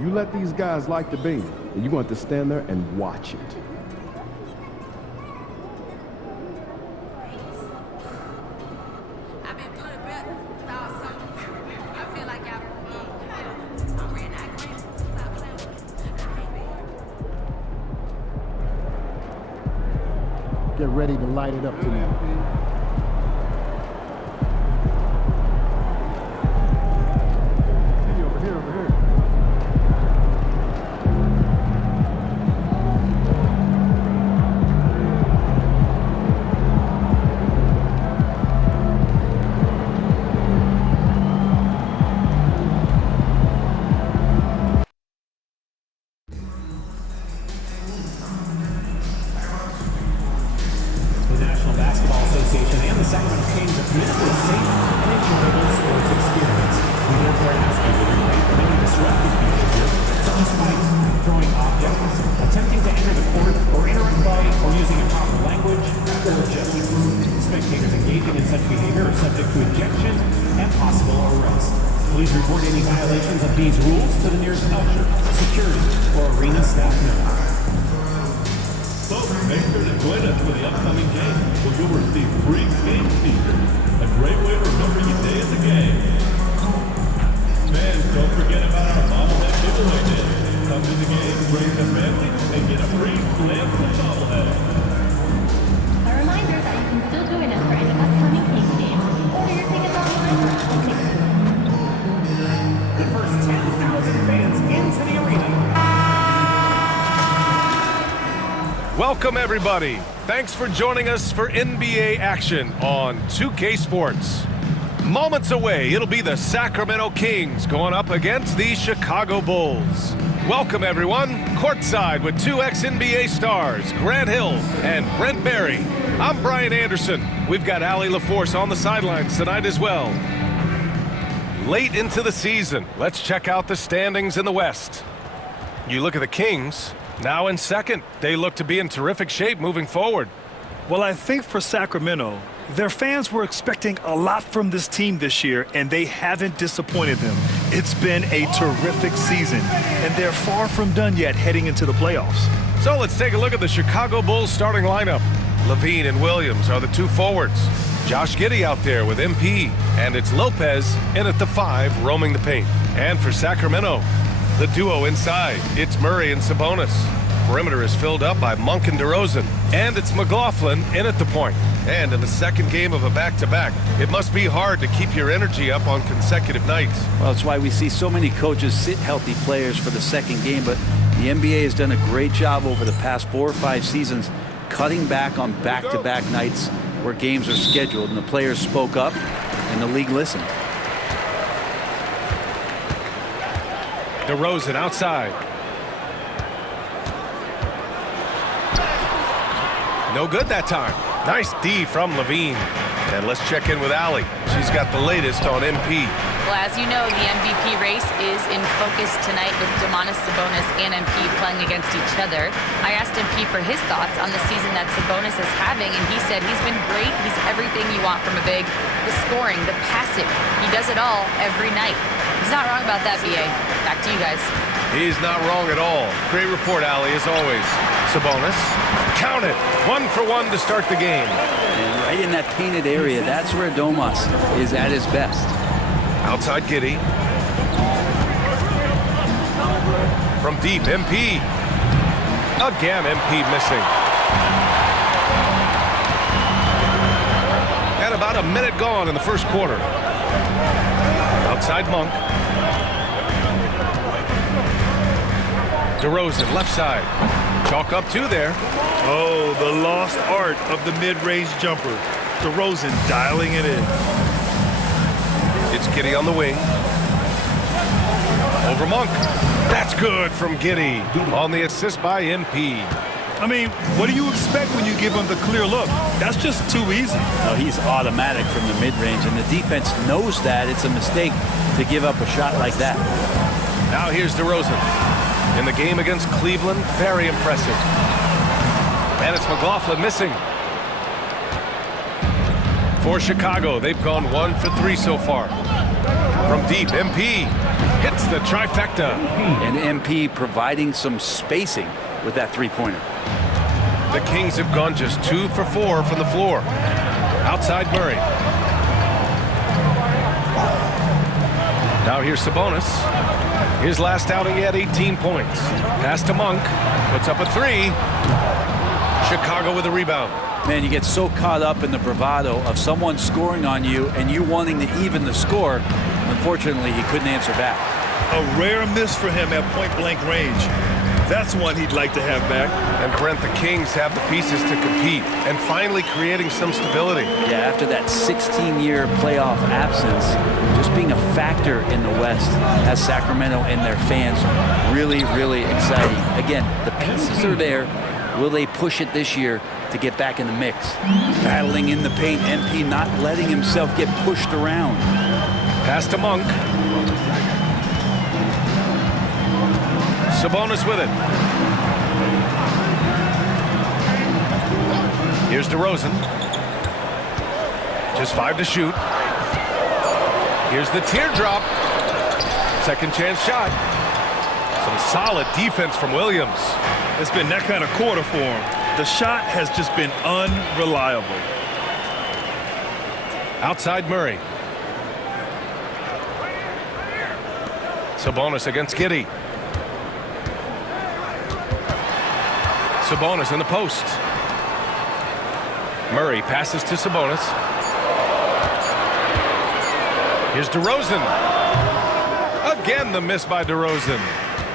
You let these guys like the beam, and you're going to have to stand there and watch it. Get ready to light it up tonight. Over here, over here. The National Basketball Association and the Sacramento Kings are committed to a safe and enjoyable sports experience. We therefore ask you to refrain from any disruptive behavior, such as fights, throwing objects, attempting to enter the court, or entering by or using improper language or gestures. Spectators engaging in such behavior are subject to ejection and possible arrest. Please report any violations of these rules to the nearest usher, security, or arena staff member. Folks, make sure to join us for the upcoming game, where you'll receive free game t-shirts. A great way to remember your day at the game. Fans, don't forget about our bobblehead giveaway day. Come to the game, bring the family, and get a free Lansing bobblehead. A reminder that you can still join us for any upcoming Kings games. Order your tickets online for Apple Tickets. The first 10,000 fans into the arena. Welcome, everybody. Thanks for joining us for NBA action on 2K Sports. Moments away, it'll be the Sacramento Kings going up against the Chicago Bulls. Welcome, everyone. Courtside with two ex-NBA stars, Grant Hill and Brent Barry. I'm Brian Anderson. We've got Allie LaForce on the sidelines tonight as well. Late into the season, let's check out the standings in the West. You look at the Kings. Now in second, they look to be in terrific shape moving forward. Well, I think for Sacramento, their fans were expecting a lot from this team this year, and they haven't disappointed them. It's been a terrific season, and they're far from done yet heading into the playoffs. So let's take a look at the Chicago Bulls starting lineup. Levine and Williams are the two forwards. Josh Giddey out there with MP, and it's Lopez in at the 5 roaming the paint. And for Sacramento, the duo inside, it's Murray and Sabonis. Perimeter is filled up by Monk and DeRozan. And it's McLaughlin in at the point. And in the second game of a back-to-back, it must be hard to keep your energy up on consecutive nights. Well, that's why we see so many coaches sit healthy players for the second game, but the NBA has done a great job over the past 4 or 5 seasons cutting back on back-to-back nights where games are scheduled, and the players spoke up and the league listened. DeRozan outside. No good that time. Nice D from Levine. And let's check in with Allie. She's got the latest on MP. Well, as you know, the MVP race is in focus tonight with Domantas Sabonis and MP playing against each other. I asked MP for his thoughts on the season that Sabonis is having, and he said he's been great. He's everything you want from a big. The scoring, the passing. He does it all every night. He's not wrong about that, BA. Back to you guys. He's not wrong at all. Great report, Allie, as always. Sabonis, count it. 1 for 1 to start the game. And right in that painted area, that's where Domas is at his best. Outside Giddey. From deep, MP. Again, MP missing. And about a minute gone in the first quarter. Outside Monk. DeRozan, left side. Chalk up 2 there. Oh, the lost art of the mid-range jumper. DeRozan dialing it in. It's Giddey on the wing. Over Monk. That's good from Giddey on the assist by MP. I mean, what do you expect when you give him the clear look? That's just too easy. No, he's automatic from the mid-range, and the defense knows that it's a mistake to give up a shot like that. Now here's DeRozan. In the game against Cleveland, very impressive. And it's McLaughlin missing. For Chicago, they've gone 1 for 3 so far. From deep, MP hits the trifecta. And MP providing some spacing with that three-pointer. The Kings have gone just 2 for 4 from the floor. Outside Murray. Now here's Sabonis. His last outing, he had 18 points. Pass to Monk. Puts up a 3. Chicago with a rebound. Man, you get so caught up in the bravado of someone scoring on you and you wanting to even the score. Unfortunately, he couldn't answer back. A rare miss for him at point-blank range. That's one he'd like to have back. And Brent, the Kings have the pieces to compete and finally creating some stability. Yeah, after that 16-year playoff absence, just being a factor in the West has Sacramento and their fans really, really exciting. Again, the pieces are there. Will they push it this year to get back in the mix? Battling in the paint, MP not letting himself get pushed around. Pass to Monk. Sabonis with it. Here's DeRozan. Just 5 to shoot. Here's the teardrop. Second chance shot. Some solid defense from Williams. It's been that kind of quarter for him. The shot has just been unreliable. Outside Murray. Sabonis against Giddey. Sabonis in the post. Murray passes to Sabonis. Here's DeRozan. Again, the miss by DeRozan.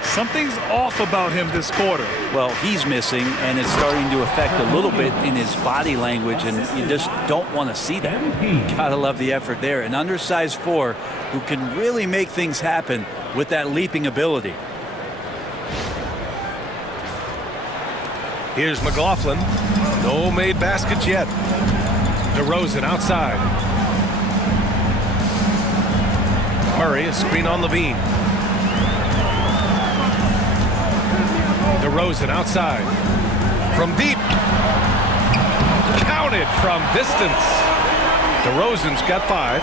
Something's off about him this quarter. Well, he's missing, and it's starting to affect a little bit in his body language, and you just don't want to see that. Gotta love the effort there. An undersized 4 who can really make things happen with that leaping ability. Here's McLaughlin. No made baskets yet. DeRozan outside. Murray, a screen on Levine. DeRozan outside. From deep. Counted from distance. DeRozan's got 5.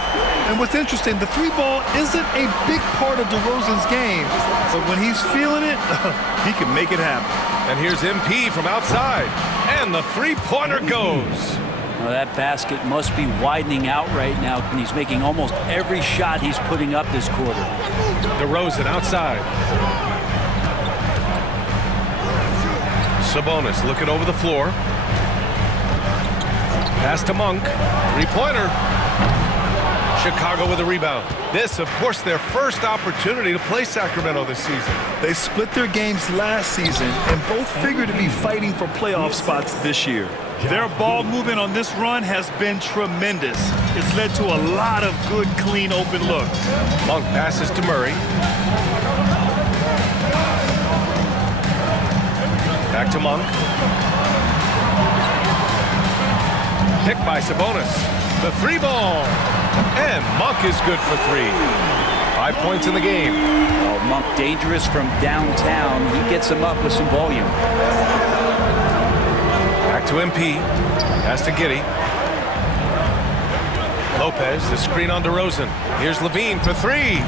And what's interesting, the 3-ball isn't a big part of DeRozan's game, but when he's feeling it, he can make it happen. And here's MP from outside. And the 3-pointer goes. Now that basket must be widening out right now, and he's making almost every shot he's putting up this quarter. DeRozan outside. Sabonis looking over the floor. Pass to Monk. 3-pointer. Chicago with a rebound. This, of course, their first opportunity to play Sacramento this season. They split their games last season and both figure to be fighting for playoff spots this year. Their ball movement on this run has been tremendous. It's led to a lot of good, clean, open looks. Monk passes to Murray. Back to Monk. Picked by Sabonis. The 3-ball. And Monk is good for 3. 5 points in the game. Oh, Monk dangerous from downtown. He gets him up with some volume. Back to MP. Pass to Giddey. Lopez, the screen on DeRozan. Here's Levine for 3.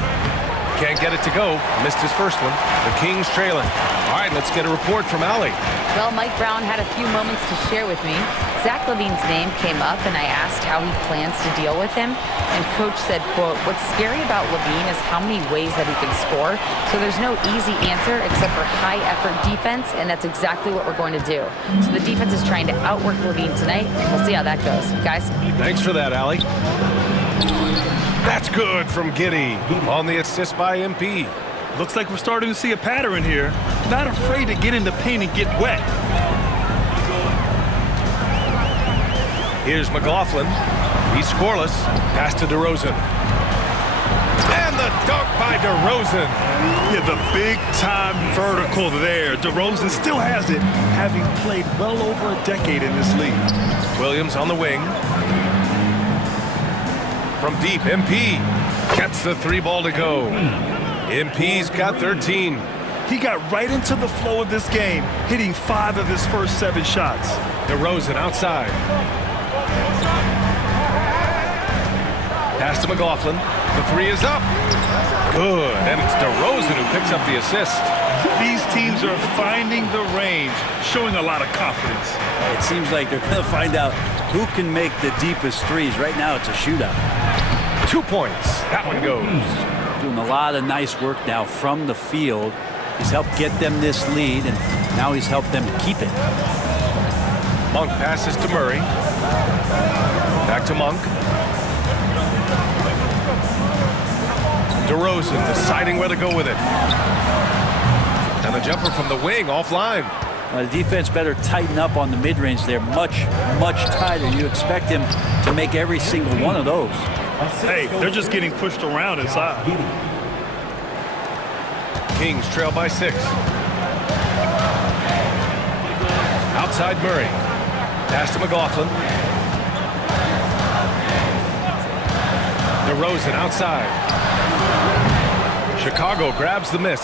Can't get it to go. Missed his first one. The Kings trailing. All right, let's get a report from Allie. Well, Mike Brown had a few moments to share with me. Zach LaVine's name came up, and I asked how he plans to deal with him. And Coach said, quote, "What's scary about LaVine is how many ways that he can score. So there's no easy answer except for high-effort defense, and that's exactly what we're going to do." So the defense is trying to outwork LaVine tonight. We'll see how that goes. Guys? Thanks for that, Allie. That's good from Giddey on the assist by MP. Looks like we're starting to see a pattern here. Not afraid to get in the paint and get wet. Here's McLaughlin. He's scoreless. Pass to DeRozan. And the dunk by DeRozan. Yeah, the big-time vertical there. DeRozan still has it, having played well over a decade in this league. Williams on the wing. From deep, MP gets the 3-ball to go. MP's got 13. He got right into the flow of this game, hitting 5 of his first 7 shots. DeRozan outside. Pass to McLaughlin. The three is up. Good. And it's DeRozan who picks up the assist. These teams are finding the range, showing a lot of confidence. It seems like they're going to find out who can make the deepest threes. Right now, it's a shootout. 2 points. That one goes. Doing a lot of nice work now from the field. He's helped get them this lead, and now he's helped them keep it. Monk passes to Murray. Back to Monk. DeRozan deciding where to go with it. And the jumper from the wing offline. The defense better tighten up on the mid-range. They're much, much tighter. You expect him to make every single one of those. Hey, they're just getting pushed around inside. Kings trail by 6. Outside Murray. Pass to McLaughlin. DeRozan outside. Chicago grabs the miss.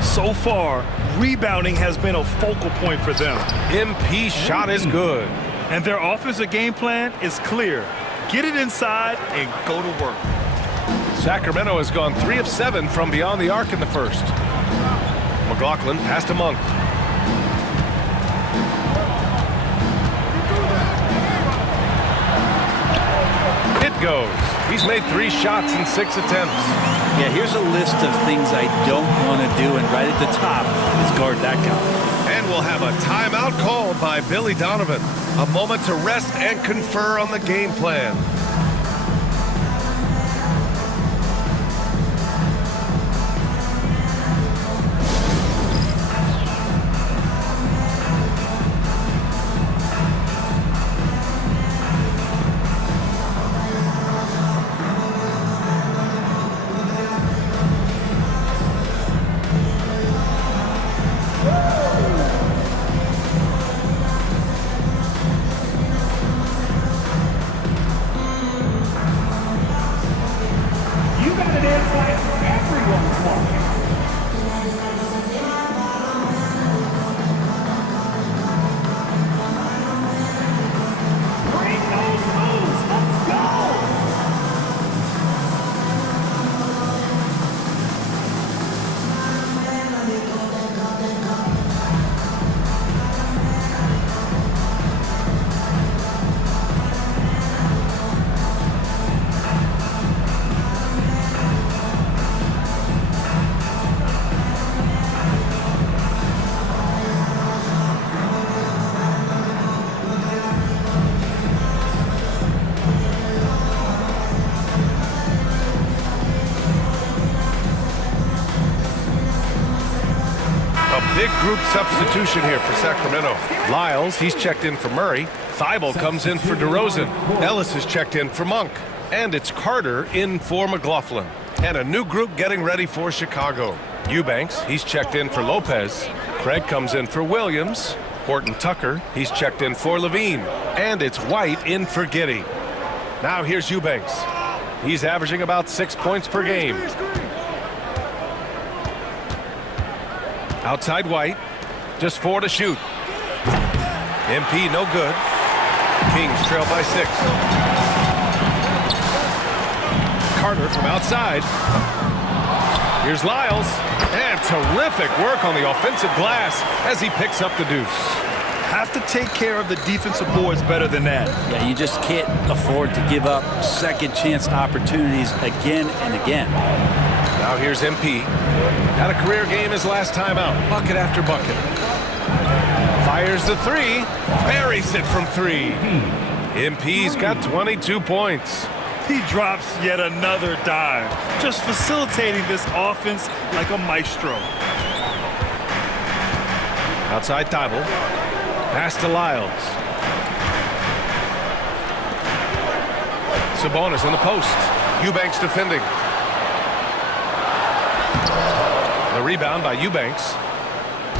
So far, rebounding has been a focal point for them. MP's shot is good. And their offensive game plan is clear. Get it inside and go to work. Sacramento has gone 3 of 7 from beyond the arc in the first. McLaughlin pass to Monk. It goes. He's made 3 shots in 6 attempts. Yeah, here's a list of things I don't want to do, and right at the top is guard that guy. And we'll have a timeout called by Billy Donovan. A moment to rest and confer on the game plan. Big group substitution here for Sacramento. Lyles, he's checked in for Murray. Thibault comes in for DeRozan. Ellis is checked in for Monk. And it's Carter in for McLaughlin. And a new group getting ready for Chicago. Eubanks, he's checked in for Lopez. Craig comes in for Williams. Horton Tucker, he's checked in for Levine. And it's White in for Giddey. Now here's Eubanks. He's averaging about 6 points per game. Outside White, just 4 to shoot. MP no good. Kings trail by 6. Carter from outside. Here's Lyles, and terrific work on the offensive glass as he picks up the deuce. Have to take care of the defensive boards better than that. Yeah, you just can't afford to give up second chance opportunities again and again. Now here's MP. Had a career game his last time out. Bucket after bucket. Fires the 3. Buries it from 3. MP's got 22 points. He drops yet another dime, just facilitating this offense like a maestro. Outside Thibault. Pass to Lyles. Sabonis on the post. Eubanks defending. The rebound by Eubanks.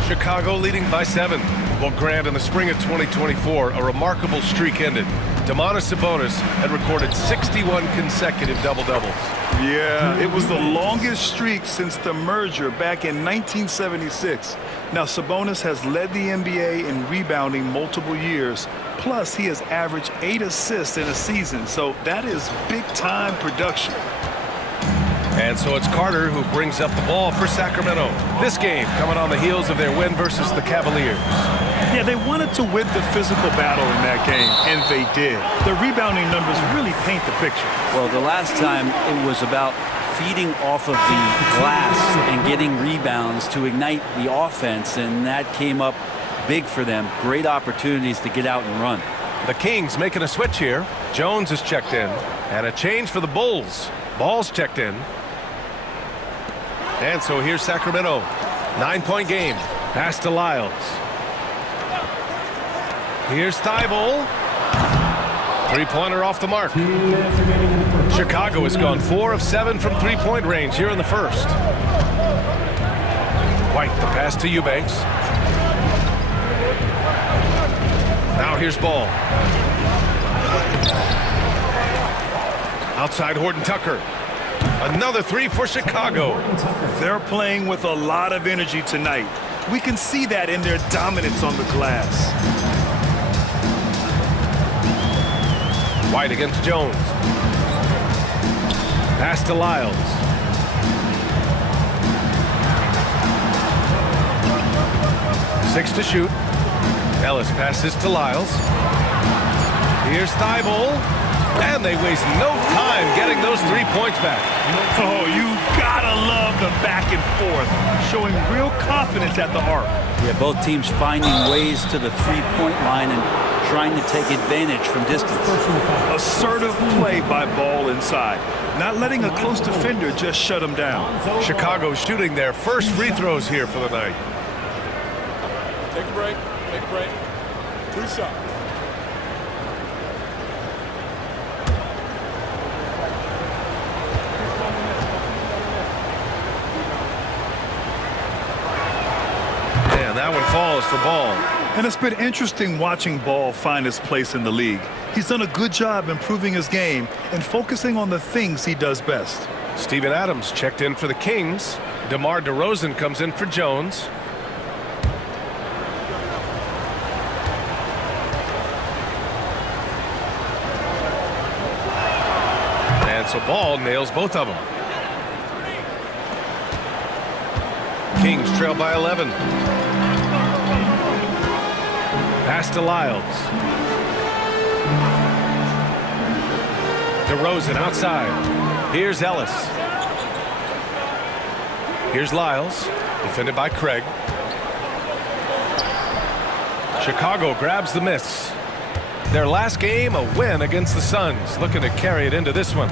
Chicago leading by 7. Well, Grant, in the spring of 2024, a remarkable streak ended. Domantas Sabonis had recorded 61 consecutive double-doubles. Yeah, it was the longest streak since the merger back in 1976. Now, Sabonis has led the NBA in rebounding multiple years. Plus, he has averaged 8 assists in a season, so that is big-time production. And so it's Carter who brings up the ball for Sacramento. This game coming on the heels of their win versus the Cavaliers. Yeah, they wanted to win the physical battle in that game, and they did. The rebounding numbers really paint the picture. Well, the last time it was about feeding off of the glass and getting rebounds to ignite the offense, and that came up big for them. Great opportunities to get out and run. The Kings making a switch here. Jones is checked in, and a change for the Bulls. Ball's checked in. And so here's Sacramento. 9-point game. Pass to Lyles. Here's Thibault. Three-pointer off the mark. Chicago has gone 4 of 7 from three-point range here in the first. White, the pass to Eubanks. Now here's Ball. Outside Horton Tucker. Another three for Chicago. They're playing with a lot of energy tonight. We can see that in their dominance on the glass. White against Jones. Pass to Lyles. Six to shoot. Ellis passes to Lyles. Here's Thibault. And they waste no time getting those 3 points back. Oh, you gotta love the back and forth, showing real confidence at the arc. Yeah, both teams finding ways to the three-point line and trying to take advantage from distance. Assertive play by Ball inside. Not letting a close defender just shut him down. Chicago shooting their first free throws here for the night. Take a break. Take a break. 2 shots. And that one falls for Ball. And it's been interesting watching Ball find his place in the league. He's done a good job improving his game and focusing on the things he does best. Steven Adams checked in for the Kings. DeMar DeRozan comes in for Jones. And so Ball nails both of them. Kings trail by 11. Pass to Lyles. DeRozan outside. Here's Ellis. Here's Lyles, defended by Craig. Chicago grabs the miss. Their last game, a win against the Suns, looking to carry it into this one.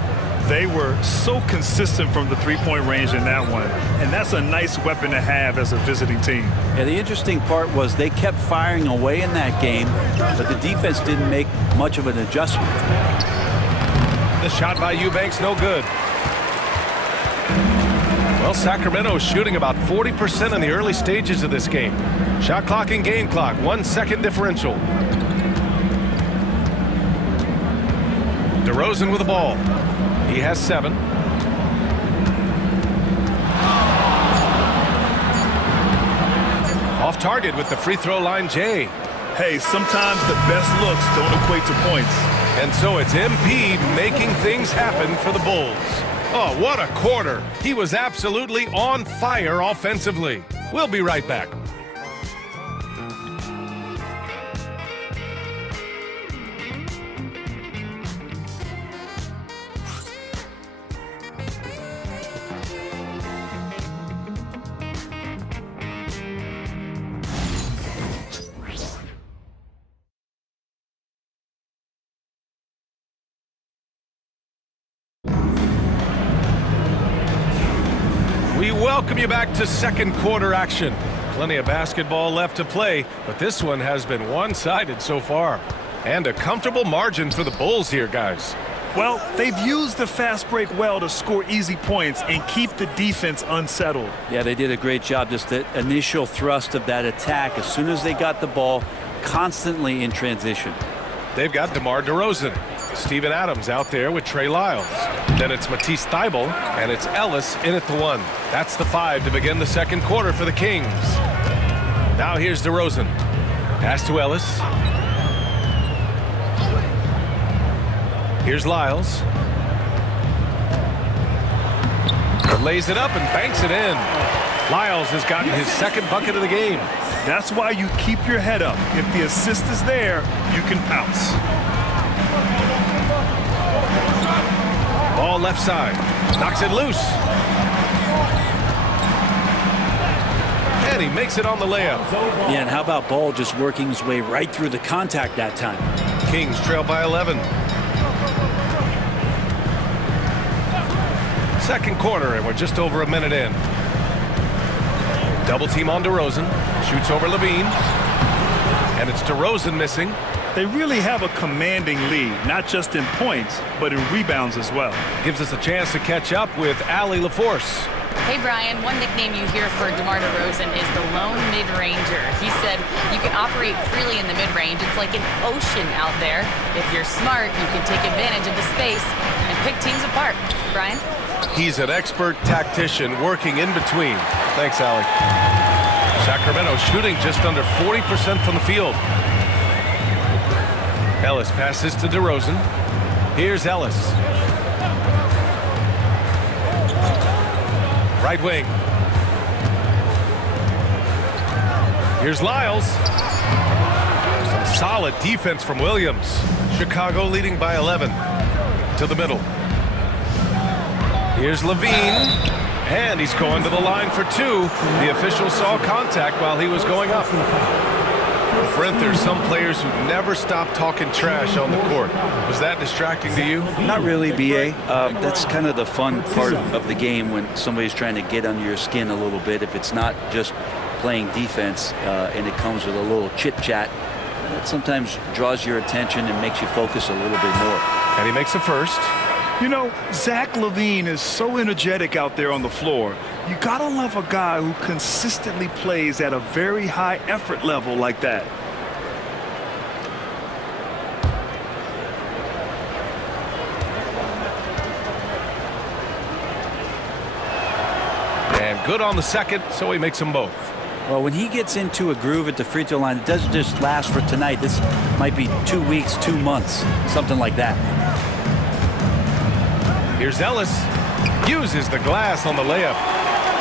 They were so consistent from the three-point range in that one, and that's a nice weapon to have as a visiting team. Yeah, the interesting part was they kept firing away in that game, but the defense didn't make much of an adjustment. The shot by Eubanks, no good. Well, Sacramento is shooting about 40% in the early stages of this game. Shot clock and game clock, 1 second differential. DeRozan with the ball. He has 7. Off target with the free throw line, Jay. Hey, sometimes the best looks don't equate to points. And so it's MP making things happen for the Bulls. Oh, what a quarter. He was absolutely on fire offensively. We'll be right back. We welcome you back to second quarter action. Plenty of basketball left to play, but this one has been one-sided so far. And a comfortable margin for the Bulls here, guys. Well, they've used the fast break well to score easy points and keep the defense unsettled. Yeah, they did a great job. Just the initial thrust of that attack, as soon as they got the ball, constantly in transition. they've got DeMar DeRozan. Steven Adams out there with Trey Lyles. Then it's Matisse Thybulle, and it's Ellis in at the 1. That's the 5 to begin the second quarter for the Kings. Now here's DeRozan. Pass to Ellis. Here's Lyles. Lays it up and banks it in. Lyles has gotten his second bucket of the game. That's why you keep your head up. If the assist is there, you can pounce. Ball left side. Knocks it loose. And he makes it on the layup. Yeah, and how about Ball just working his way right through the contact that time? Kings trail by 11. Second quarter, and we're just over a minute in. Double team on DeRozan. Shoots over Levine. And it's DeRozan missing. They really have a commanding lead, not just in points, but in rebounds as well. Gives us a chance to catch up with Allie LaForce. Hey, Brian, one nickname you hear for DeMar DeRozan is the lone mid-ranger. He said you can operate freely in the mid-range. It's like an ocean out there. If you're smart, you can take advantage of the space and pick teams apart. Brian? He's an expert tactician working in between. Thanks, Allie. Sacramento shooting just under 40% from the field. Ellis passes to DeRozan. Here's Ellis. Right wing. Here's Lyles. Some solid defense from Williams. Chicago leading by 11. To the middle. Here's Levine. And he's going to the line for 2. The official saw contact while he was going up. Brent, there's some players who never stop talking trash on the court. Was that distracting to you? Not really, B.A. That's kind of the fun part of the game when somebody's trying to get under your skin a little bit. If it's not just playing defense and it comes with a little chit-chat, that sometimes draws your attention and makes you focus a little bit more. And he makes a first. You know, Zach LaVine is so energetic out there on the floor. You gotta love a guy who consistently plays at a very high effort level like that. And good on the second, so he makes them both. Well, when he gets into a groove at the free throw line, it doesn't just last for tonight. This might be 2 weeks, 2 months, something like that. Here's Ellis. Uses the glass on the layup.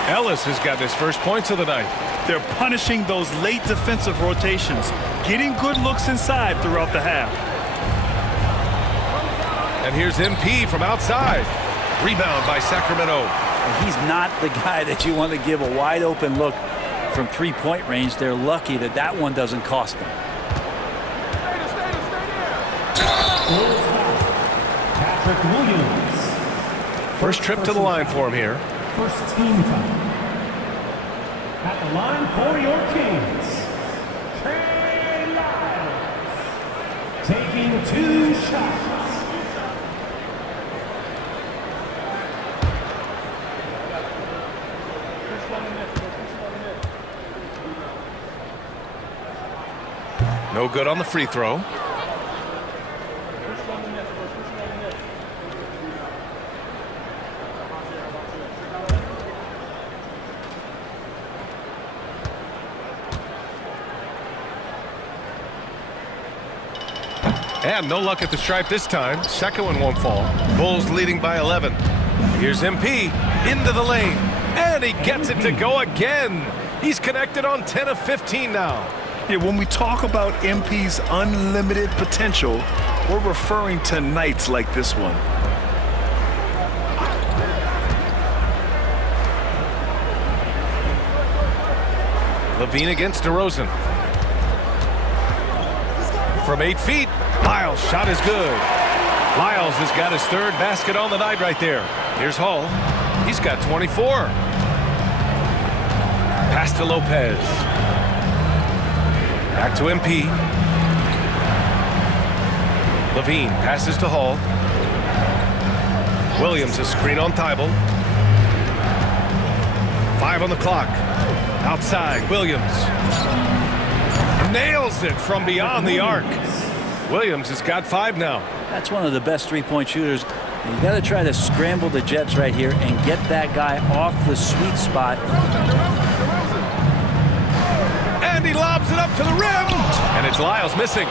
Ellis has got his first points of the night. They're punishing those late defensive rotations, getting good looks inside throughout the half. And here's MP from outside. Rebound by Sacramento. And he's not the guy that you want to give a wide open look from three-point range. They're lucky that that one doesn't cost them. Patrick Williams. First trip to the line for him here. First team foul. At the line for your Kings, Trey Lyles, taking 2 shots. No good on the free throw. And no luck at the stripe this time. Second one won't fall. Bulls leading by 11. Here's MP into the lane. And he gets it to go again. He's connected on 10 of 15 now. Yeah, when we talk about MP's unlimited potential, we're referring to nights like this one. Levine against DeRozan. From 8 feet, Lyles' shot is good. Lyles has got his third basket on the night right there. Here's Hall. He's got 24. Pass to Lopez. Back to MP. Levine passes to Hall. Williams, a screen on Thybulle. 5 on the clock. Outside, Williams. Nails it from beyond the arc. Williams has got 5 now. That's one of the best three-point shooters. And you got to try to scramble the Jets right here and get that guy off the sweet spot. And he lobs it up to the rim. And it's Lyles missing.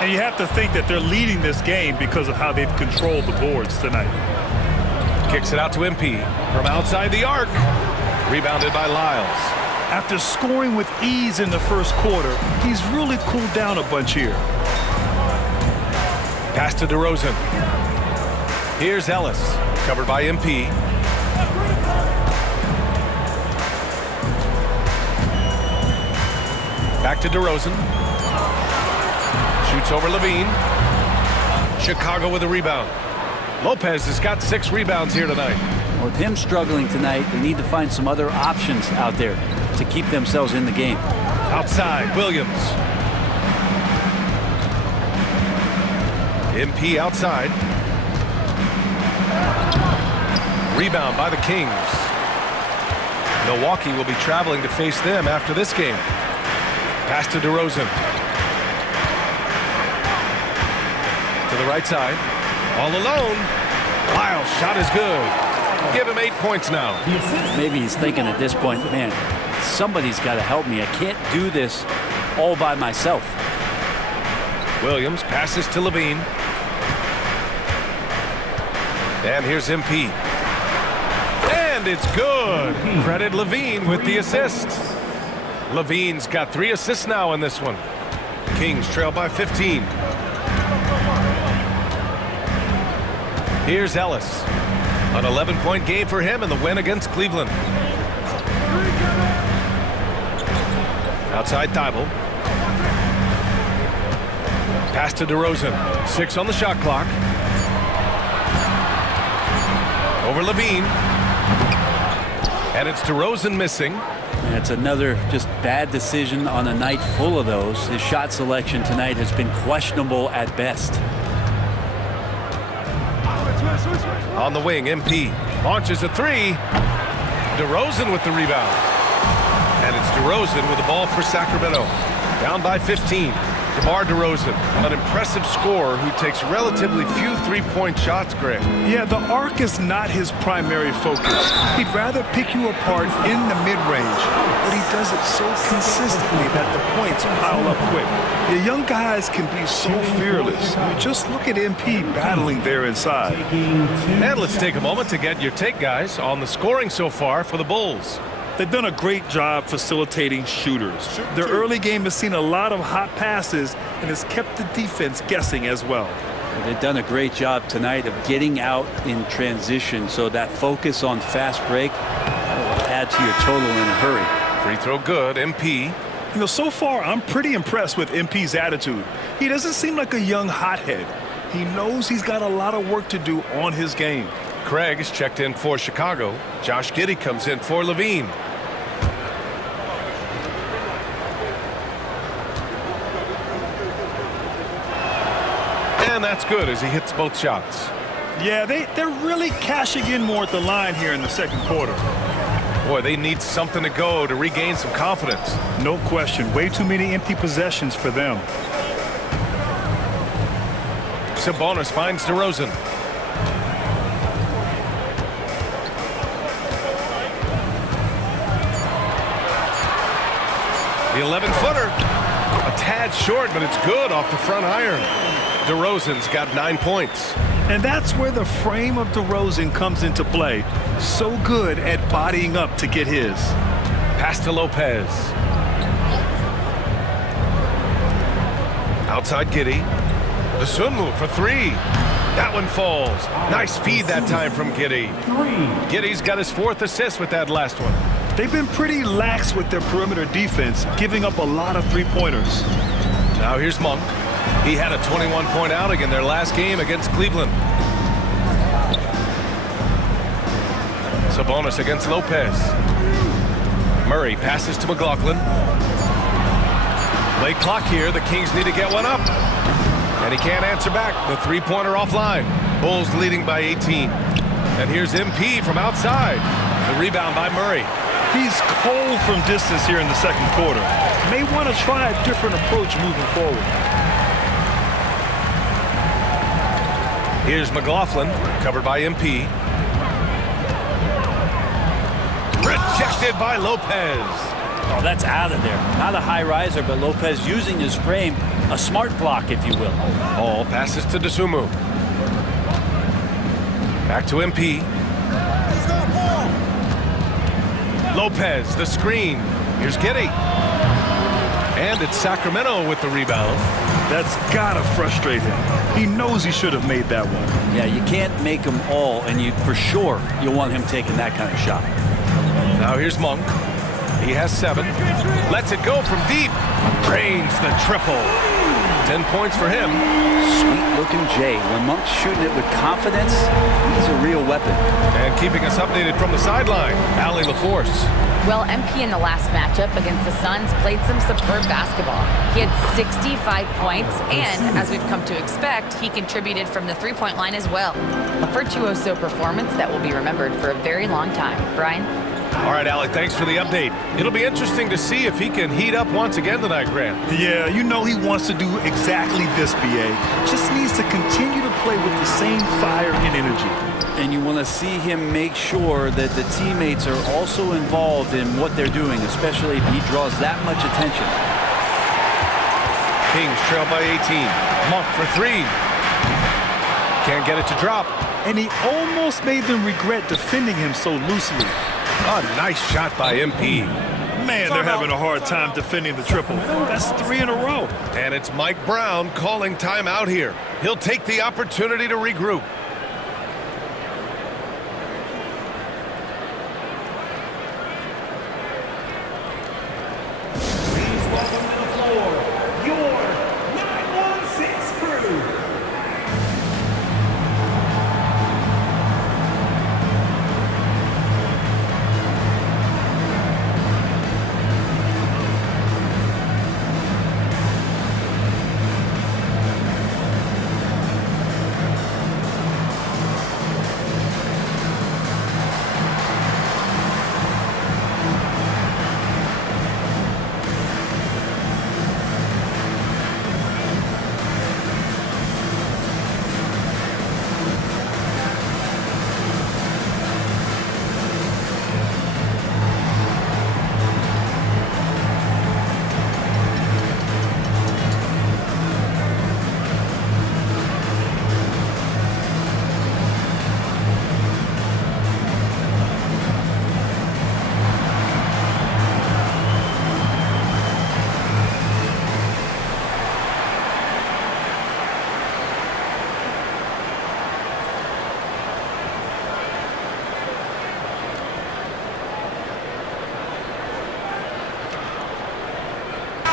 And you have to think that they're leading this game because of how they've controlled the boards tonight. Kicks it out to MP from outside the arc. Rebounded by Lyles. After scoring with ease in the first quarter, he's really cooled down a bunch here. Pass to DeRozan. Here's Ellis, covered by MP. Back to DeRozan. Shoots over Levine. Chicago with a rebound. Lopez has got 6 rebounds here tonight. With him struggling tonight, they need to find some other options out there to keep themselves in the game. Outside, Williams. MP outside. Rebound by the Kings. Milwaukee will be traveling to face them after this game. Pass to DeRozan. To the right side. All alone. Lyles' shot is good. Give him 8 points now. Maybe he's thinking at this point, man, somebody's got to help me. I can't do this all by myself. Williams passes to Levine. And here's MP. And it's good. Credit Levine with the assist. Levine's got 3 assists now in this one. Kings trail by 15. Here's Ellis. An 11-point game for him in the win against Cleveland. Outside Thibault. Pass to DeRozan. 6 on the shot clock. Over Levine. And it's DeRozan missing. And it's another just bad decision on a night full of those. His shot selection tonight has been questionable at best. On the wing, MP launches a 3. DeRozan with the rebound. And it's DeRozan with the ball for Sacramento. Down by 15. DeMar DeRozan, an impressive scorer who takes relatively few three-point shots, Greg. Yeah, the arc is not his primary focus. He'd rather pick you apart in the mid-range, but he does it so consistently that the points pile up quick. The young guys can be so fearless. Just look at MP battling there inside. And let's take a moment to get your take, guys, on the scoring so far for the Bulls. They've done a great job facilitating shooters. Their early game has seen a lot of hot passes and has kept the defense guessing as well. They've done a great job tonight of getting out in transition, so that focus on fast break will add to your total in a hurry. Free throw good, MP. You know, so far, I'm pretty impressed with MP's attitude. He doesn't seem like a young hothead. He knows he's got a lot of work to do on his game. Craig is checked in for Chicago. Josh Giddey comes in for Levine. And that's good as he hits both shots. Yeah, they're really cashing in more at the line here in the second quarter. Boy, they need something to go to regain some confidence. No question. Way too many empty possessions for them. Sabonis finds DeRozan. The 11-footer. A tad short, but it's good off the front iron. DeRozan's got 9 points. And that's where the frame of DeRozan comes into play. So good at bodying up to get his. Pass to Lopez. Outside Giddey. The Sun move for 3. That one falls. Nice feed that time from Giddey. Giddey's got his 4th assist with that last one. They've been pretty lax with their perimeter defense, giving up a lot of three-pointers. Now here's Monk. He had a 21-point outing in their last game against Cleveland. Sabonis against Lopez. Murray passes to McLaughlin. Late clock here. The Kings need to get one up. And he can't answer back. The three-pointer offline. Bulls leading by 18. And here's MP from outside. The rebound by Murray. He's cold from distance here in the second quarter. May want to try a different approach moving forward. Here's McLaughlin, covered by MP. Rejected by Lopez. Oh, that's out of there. Not a high riser, but Lopez using his frame. A smart block, if you will. All passes to Dosunmu. Back to MP. Lopez, the screen. Here's Giddey. And it's Sacramento with the rebound. That's gotta frustrate him. He knows he should have made that one. Yeah, you can't make them all, and for sure you'll want him taking that kind of shot. Now here's Monk. He has 7. Lets it go from deep. Drains the triple. 10 points for him. Sweet-looking Jay. When Monk's shooting it with confidence, he's a real weapon. And keeping us updated from the sideline, Allie LaForce. Well, MP in the last matchup against the Suns played some superb basketball. He had 65 points, and as we've come to expect, he contributed from the three-point line as well. A virtuoso performance that will be remembered for a very long time. Brian? All right, Allie, thanks for the update. It'll be interesting to see if he can heat up once again tonight, Grant. Yeah, you know he wants to do exactly this, BA. Just needs to continue to play with the same fire and energy. And you want to see him make sure that the teammates are also involved in what they're doing, especially if he draws that much attention. Kings trail by 18. Monk for 3. Can't get it to drop. And he almost made them regret defending him so loosely. A nice shot by MP. Man, they're having a hard time defending the triple. That's 3 in a row. And it's Mike Brown calling timeout here. He'll take the opportunity to regroup. Please welcome to the floor your 916 crew.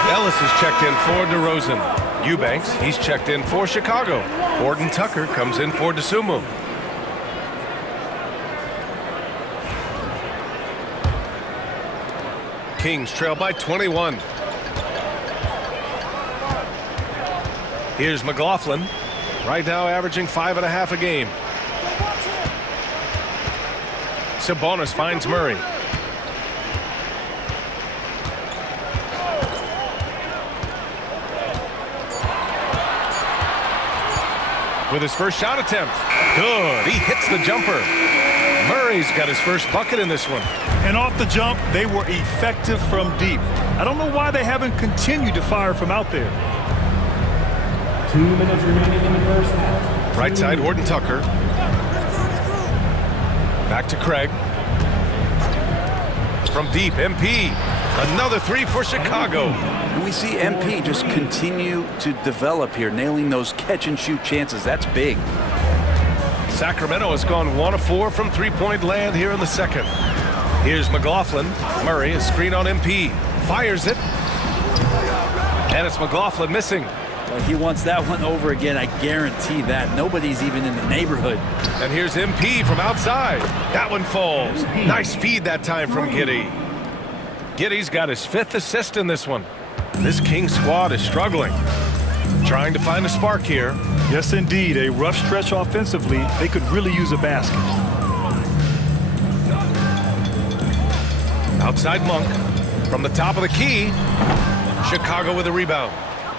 Ellis is checked in for DeRozan. Eubanks, he's checked in for Chicago. Gordon Tucker comes in for Dosunmu. Kings trail by 21. Here's McLaughlin. Right now averaging 5.5 a game. Sabonis finds Murray. With his first shot attempt. Good. He hits the jumper. Murray's got his first bucket in this one. And off the jump, they were effective from deep. I don't know why they haven't continued to fire from out there. 2 minutes remaining in the first half. Right side, Horton Tucker. Back to Craig. From deep, MP. Another 3 for Chicago. And we see MP just continue to develop here, nailing those catch-and-shoot chances. That's big. Sacramento has gone 1 of 4 from three-point land here in the second. Here's McLaughlin. Murray, a screen on MP. Fires it. And it's McLaughlin missing. Well, he wants that one over again, I guarantee that. Nobody's even in the neighborhood. And here's MP from outside. That one falls. Nice feed that time from Giddey. Giddey's got his 5th assist in this one. This King squad is struggling. Trying to find a spark here. Yes, indeed. A rough stretch offensively. They could really use a basket. Outside Monk. From the top of the key. Chicago with a rebound.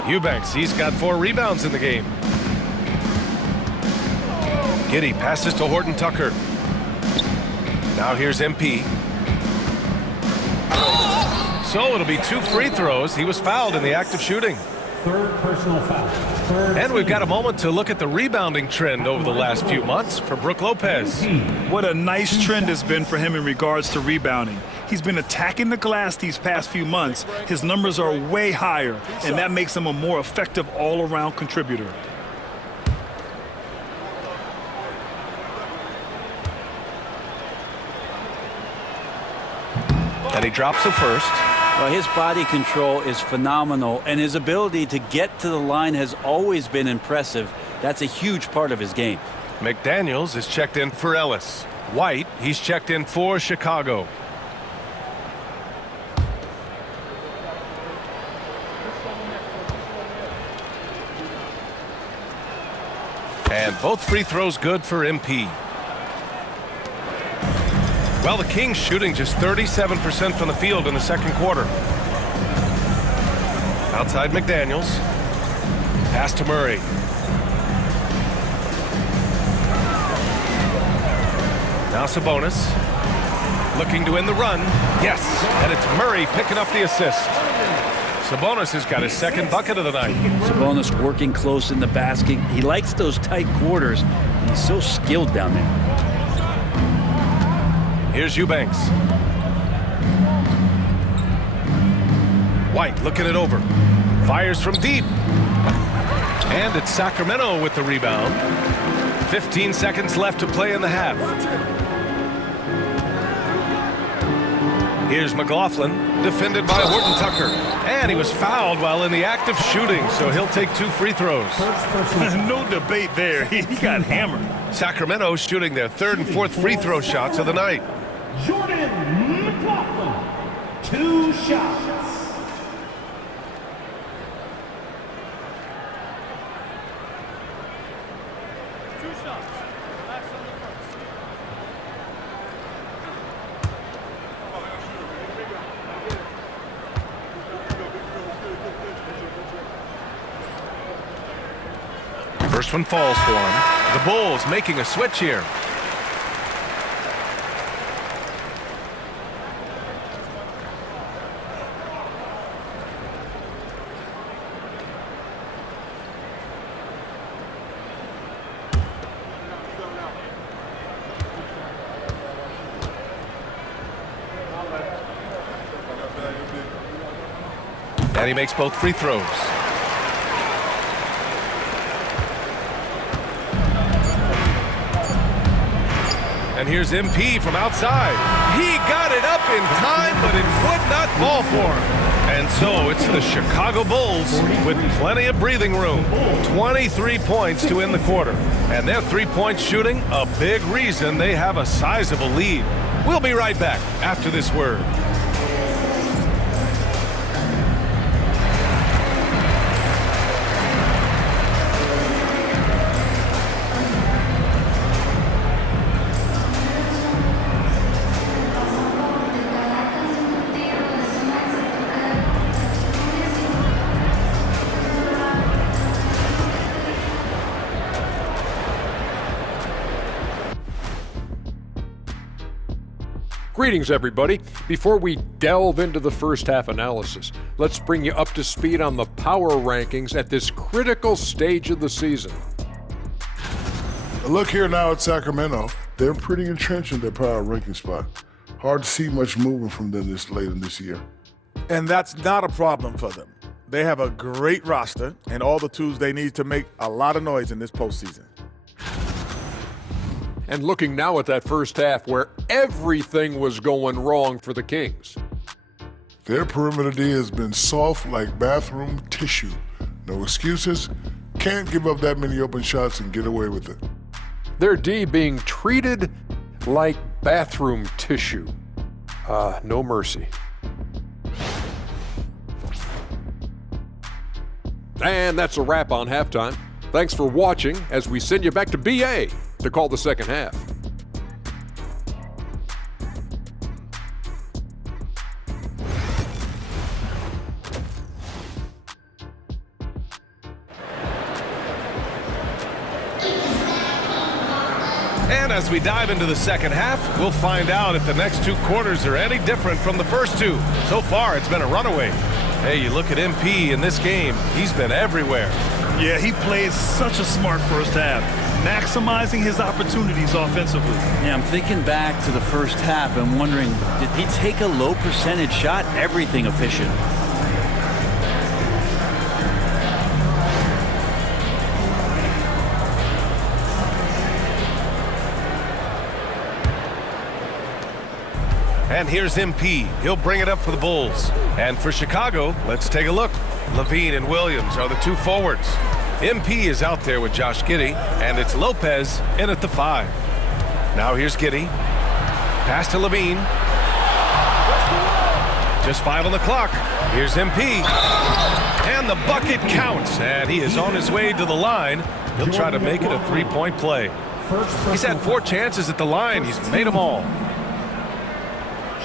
Eubanks, he's got 4 rebounds in the game. Giddey passes to Horton Tucker. Now here's MP. So it'll be 2 free throws. He was fouled in the act of shooting. Third personal foul. And we've got a moment to look at the rebounding trend over the last few months for Brook Lopez. What a nice trend has been for him in regards to rebounding. He's been attacking the glass these past few months. His numbers are way higher, and that makes him a more effective all-around contributor. And he drops the first. Well, his body control is phenomenal, and his ability to get to the line has always been impressive. That's a huge part of his game. McDaniels is checked in for Ellis. White, he's checked in for Chicago. And both free throws good for MP. Well, the Kings shooting just 37% from the field in the second quarter. Outside McDaniels. Pass to Murray. Now Sabonis. Looking to end the run. Yes, and it's Murray picking up the assist. Sabonis has got his second bucket of the night. Sabonis working close in the basket. He likes those tight quarters. He's so skilled down there. Here's Eubanks. White looking it over. Fires from deep. And it's Sacramento with the rebound. 15 seconds left to play in the half. Here's McLaughlin, defended by Horton Tucker. And he was fouled while in the act of shooting, so he'll take 2 free throws. No debate there. He got hammered. Sacramento shooting their 3rd and 4th free throw shots of the night. Jordan McLaughlin, 2 shots. First one falls for him. The Bulls making a switch here. And he makes both free throws. And here's MP from outside. He got it up in time, but it would not fall for him. And so it's the Chicago Bulls with plenty of breathing room. 23 points to end the quarter. And their three-point shooting, a big reason they have a sizable lead. We'll be right back after this word. Greetings, everybody. Before we delve into the first half analysis, let's bring you up to speed on the power rankings at this critical stage of the season. A look here now at Sacramento. They're pretty entrenched in their power ranking spot. Hard to see much movement from them this late in this year. And that's not a problem for them. They have a great roster and all the tools they need to make a lot of noise in this postseason. And looking now at that first half where everything was going wrong for the Kings. Their perimeter D has been soft like bathroom tissue. No excuses. Can't give up that many open shots and get away with it. Their D being treated like bathroom tissue. No mercy. And that's a wrap on halftime. Thanks for watching as we send you back to BA to call the second half. And as we dive into the second half, we'll find out if the next 2 quarters are any different from the first 2. So far, it's been a runaway. Hey, you look at MP in this game, he's been everywhere. Yeah, he played such a smart first half, maximizing his opportunities offensively. Yeah, I'm thinking back to the first half and wondering, did he take a low percentage shot? Everything efficient. And here's MP. He'll bring it up for the Bulls. And for Chicago, let's take a look. Levine and Williams are the 2 forwards. MP is out there with Josh Giddey, and it's Lopez in at the 5. Now here's Giddey. Pass to Levine. Just 5 on the clock. Here's MP. And the bucket counts, and he is on his way to the line. He'll try to make it a 3-point play. He's had 4 chances at the line. He's made them all.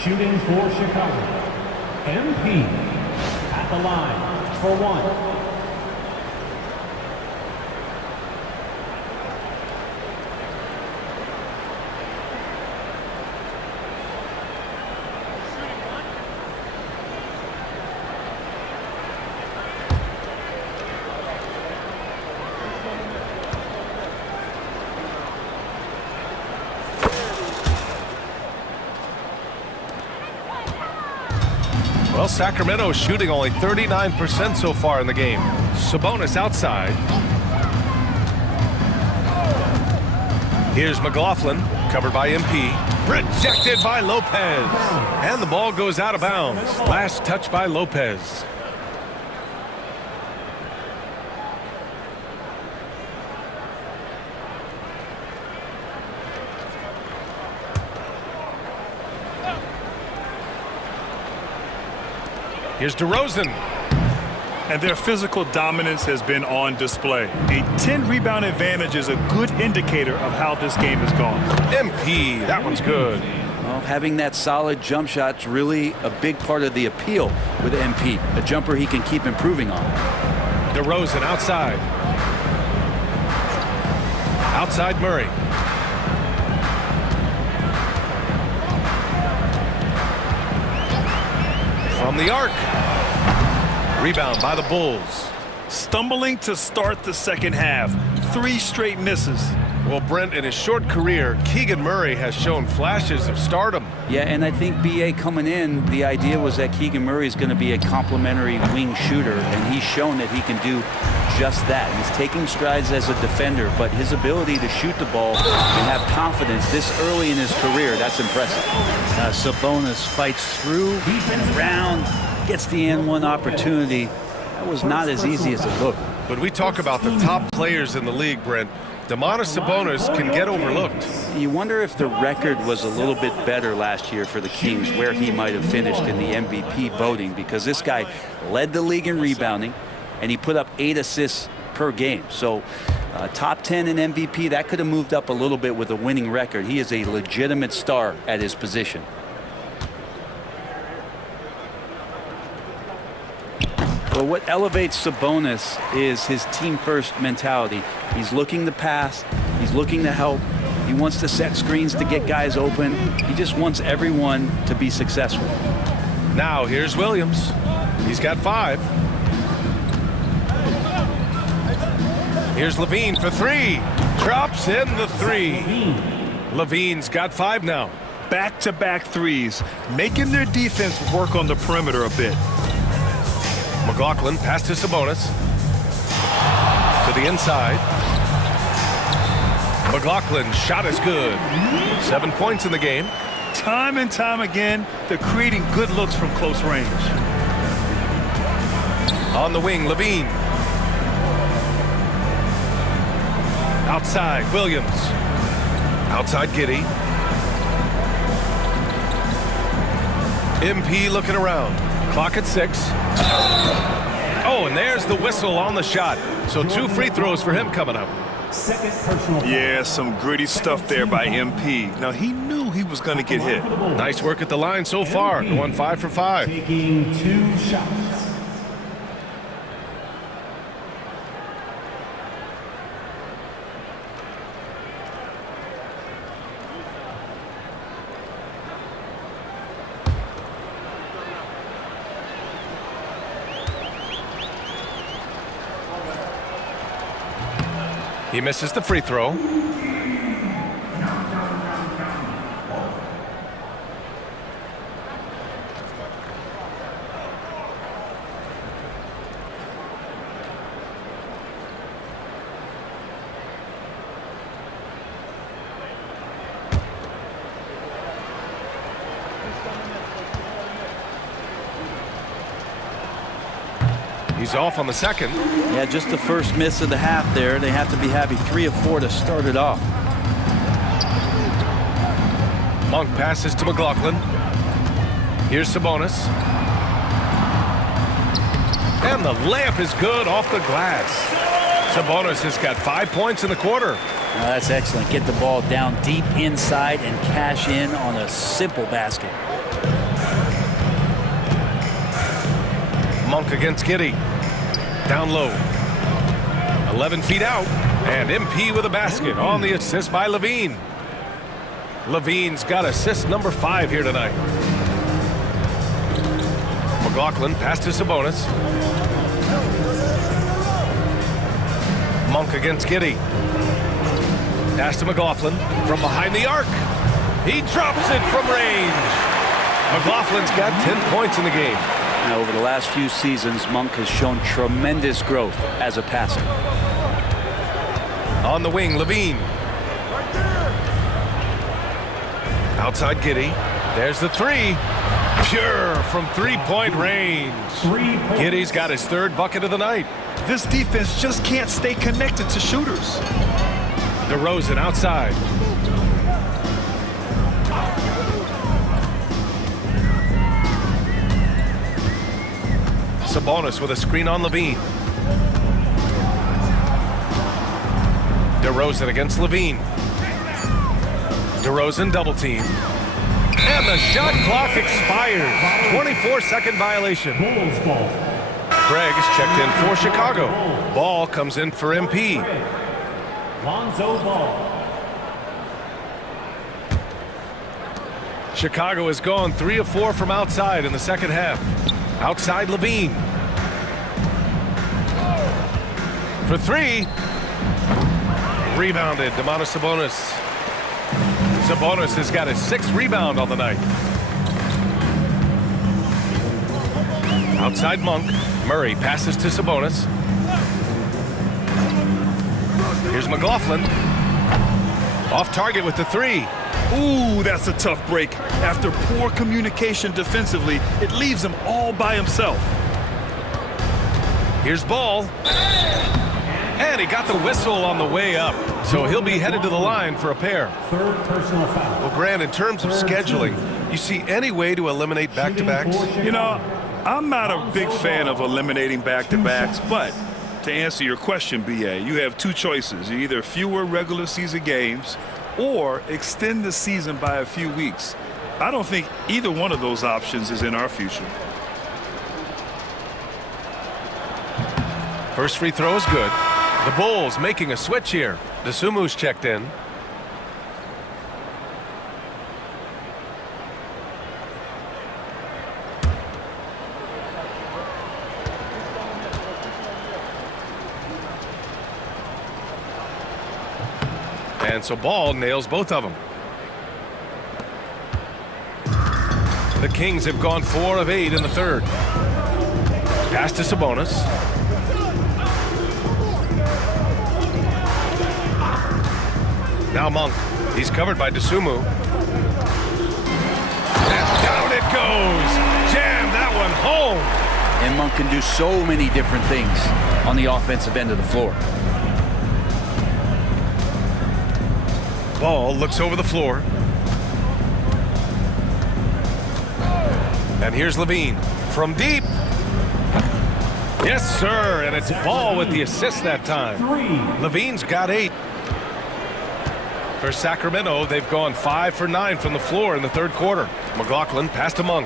Shooting for Chicago, MP at the line for 1. Well, Sacramento is shooting only 39% so far in the game. Sabonis outside. Here's McLaughlin, covered by MP. Rejected by Lopez. And the ball goes out of bounds. Last touch by Lopez. Here's DeRozan. And their physical dominance has been on display. A 10-rebound advantage is a good indicator of how this game has gone. MP, that one's good. Well, having that solid jump shot's really a big part of the appeal with MP. A jumper he can keep improving on. DeRozan outside. Outside Murray. From the arc. Rebound by the Bulls. Stumbling to start the second half. 3 straight misses. Well, Brent, in his short career, Keegan Murray has shown flashes of stardom. Yeah, and I think BA coming in, the idea was that Keegan Murray is going to be a complimentary wing shooter, and he's shown that he can do just that. He's taking strides as a defender, but his ability to shoot the ball and have confidence this early in his career, that's impressive. Sabonis fights through and around, gets the N1 opportunity. That was not as easy as it looked. When we talk about the top players in the league, Brent, Domantas Sabonis can get overlooked. You wonder if the record was a little bit better last year for the Kings, where he might have finished in the MVP voting, because this guy led the league in rebounding, and he put up 8 assists per game. So top 10 in MVP, that could have moved up a little bit with a winning record. He is a legitimate star at his position. Well, what elevates Sabonis is his team-first mentality. He's looking to pass. He's looking to help. He wants to set screens to get guys open. He just wants everyone to be successful. Now, here's Williams. He's got 5. Here's Levine for 3. Drops in the 3. Levine's got 5 now. Back-to-back threes, making their defense work on the perimeter a bit. McLaughlin pass to Sabonis. To the inside. McLaughlin shot is good. 7 points in the game. Time and time again, they're creating good looks from close range. On the wing, Levine. Outside, Williams. Outside, Giddey. MP looking around. Clock at 6. Oh, and there's the whistle on the shot. So 2 free throws for him coming up. Second personal. Yeah, some gritty stuff there by MP. Now, he knew he was going to get hit. Nice work at the line so far. Going 5 for 5. Taking 2 shots. He misses the free throw. He's off on the second. Yeah, just the first miss of the half there. They have to be happy 3 of 4 to start it off. Monk passes to McLaughlin. Here's Sabonis. And the layup is good off the glass. Sabonis has got 5 points in the quarter. Now that's excellent. Get the ball down deep inside and cash in on a simple basket. Monk against Giddey. Down low. 11 feet out. And MP with a basket on the assist by Levine. Levine's got assist number 5 here tonight. McLaughlin pass to Sabonis. Monk against Giddey. Pass to McLaughlin from behind the arc. He drops it from range. McLaughlin's got 10 points in the game. Now, over the last few seasons, Monk has shown tremendous growth as a passer. On the wing, Levine. Outside Giddey. There's the 3. Pure from 3-point range. Giddey's got his 3rd bucket of the night. This defense just can't stay connected to shooters. DeRozan outside. Sabonis with a screen on Levine. DeRozan against Levine. DeRozan double team. And the shot clock expires. 24-second violation. Craig is checked in for Chicago. Ball comes in for MP. Lonzo Ball. Chicago has gone 3 of 4 from outside in the second half. Outside Levine. For 3. Rebounded, Domantas Sabonis. Sabonis has got his 6th rebound on the night. Outside Monk. Murray passes to Sabonis. Here's McLaughlin. Off target with the 3. Ooh, that's a tough break. After poor communication defensively, it leaves him all by himself. Here's Ball. And he got the whistle on the way up. So he'll be headed to the line for a pair. 3rd personal foul. Well, Grant, in terms of scheduling, you see any way to eliminate back-to-backs? You know, I'm not a big fan of eliminating back-to-backs, but to answer your question, BA, you have 2 choices. Either fewer regular season games or extend the season by a few weeks. I don't think either one of those options is in our future. First free throw is good. The Bulls making a switch here. Desumu's checked in. And so Ball nails both of them. The Kings have gone 4 of 8 in the 3rd. Pass to Sabonis. Now Monk. He's covered by Dosunmu. And down it goes. Jam that one home. And Monk can do so many different things on the offensive end of the floor. Ball looks over the floor. And here's Levine from deep. Yes, sir. And it's Ball with the assist that time. Levine's got 8. For Sacramento, they've gone 5 for 9 from the floor in the 3rd quarter. McLaughlin pass to Monk.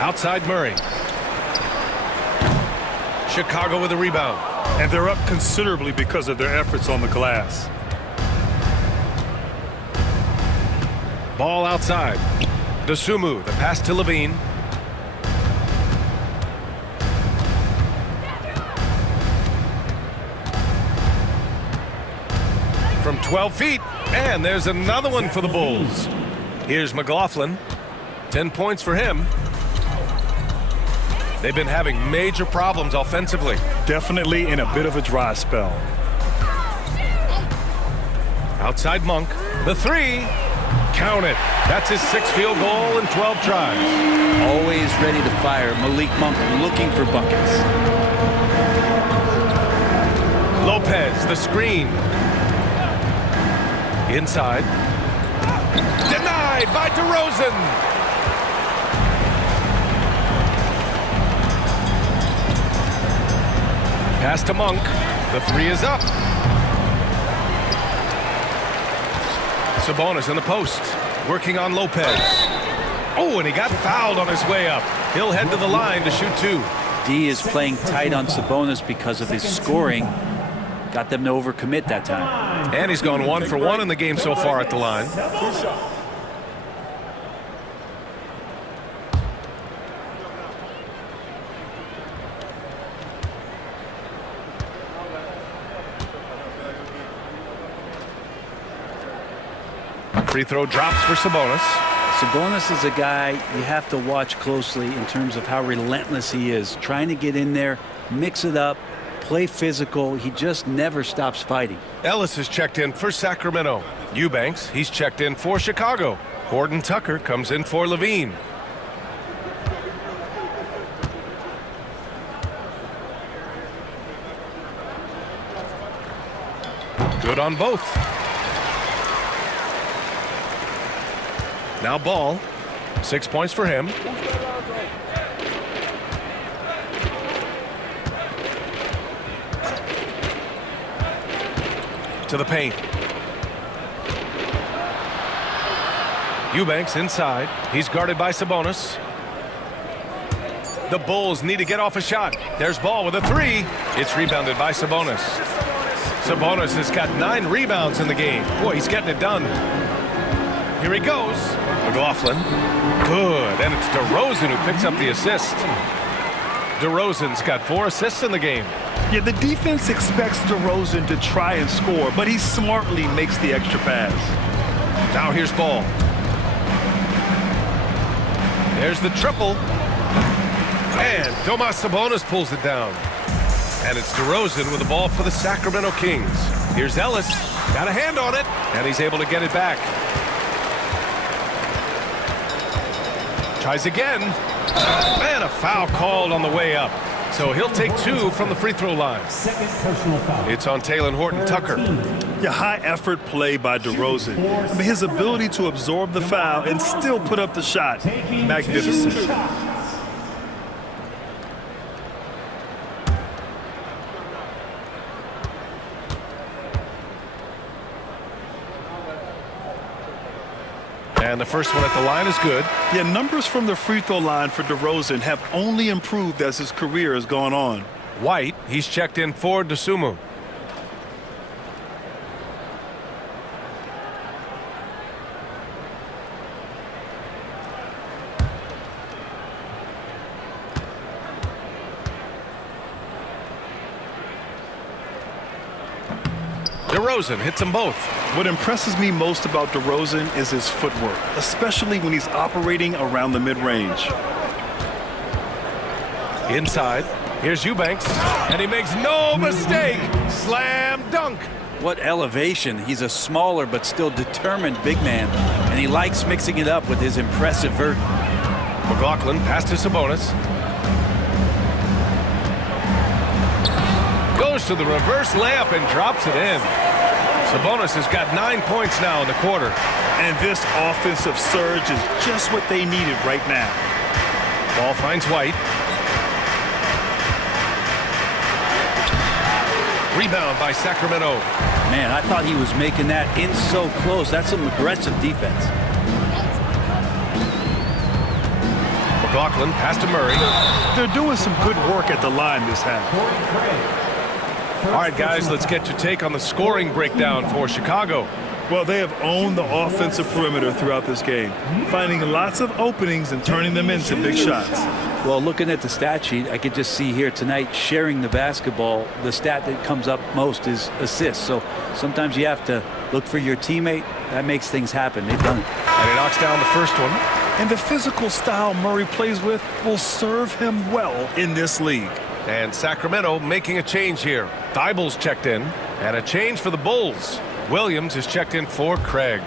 Outside Murray. Chicago with a rebound. And they're up considerably because of their efforts on the glass. Ball outside. Dosunmu, the pass to Levine. from 12 feet. And there's another one for the Bulls. Here's McLaughlin. 10 points for him. They've been having major problems offensively. Definitely in a bit of a dry spell. Outside Monk. The three. Count it. That's his 6th field goal in 12 tries. Always ready to fire. Malik Monk looking for buckets. Lopez, the screen. Inside. Denied by DeRozan. Pass to Monk. The three is up. Sabonis in the post, working on Lopez. Oh, and he got fouled on his way up. He'll head to the line to shoot 2. D is playing tight on Sabonis because of his scoring. Got them to overcommit that time. And he's gone 1 for 1 in the game so far at the line. Free throw drops for Sabonis. Sabonis is a guy you have to watch closely in terms of how relentless he is. Trying to get in there, mix it up, play physical. He just never stops fighting. Ellis is checked in for Sacramento. Eubanks, he's checked in for Chicago. Gordon Tucker comes in for Levine. Good on both. Now Ball, 6 points for him. To the paint. Eubanks inside. He's guarded by Sabonis. The Bulls need to get off a shot. There's Ball with a three. It's rebounded by Sabonis. Sabonis has got 9 rebounds in the game. Boy, he's getting it done. Here he goes. McLaughlin. Good. And it's DeRozan who picks up the assist. DeRozan's got 4 assists in the game. Yeah, the defense expects DeRozan to try and score, but he smartly makes the extra pass. Now here's Ball. There's the triple. And Domas Sabonis pulls it down. And it's DeRozan with the ball for the Sacramento Kings. Here's Ellis. Got a hand on it. And he's able to get it back. Tries again. And a foul called on the way up. So he'll take 2 from the free throw line. Second personal foul. It's on Talen Horton-Tucker. Yeah, high effort play by DeRozan. I mean, his ability to absorb the foul and still put up the shot. Magnificent. And the first one at the line is good. Yeah, numbers from the free throw line for DeRozan have only improved as his career has gone on. White, he's checked in for Dosunmu. DeRozan hits them both. What impresses me most about DeRozan is his footwork, especially when he's operating around the mid-range. Inside, here's Eubanks, and he makes no mistake. Slam dunk. What elevation. He's a smaller but still determined big man, and he likes mixing it up with his impressive vert. McLaughlin pass to Sabonis. Goes to the reverse layup and drops it in. Sabonis has got 9 points now in the quarter. And this offensive surge is just what they needed right now. Ball finds White. Rebound by Sacramento. Man, I thought he was making that in so close. That's some aggressive defense. McLaughlin pass to Murray. They're doing some good work at the line this half. All right, guys, let's get your take on the scoring breakdown for Chicago. Well, they have owned the offensive perimeter throughout this game, finding lots of openings and turning them into big shots. Well, looking at the stat sheet, I could just see here tonight sharing the basketball. The stat that comes up most is assists. So sometimes you have to look for your teammate. That makes things happen. They've done it. And he knocks down the first one. And the physical style Murray plays with will serve him well in this league. And Sacramento making a change here. Thybulle's checked in. And a change for the Bulls. Williams is checked in for Craig.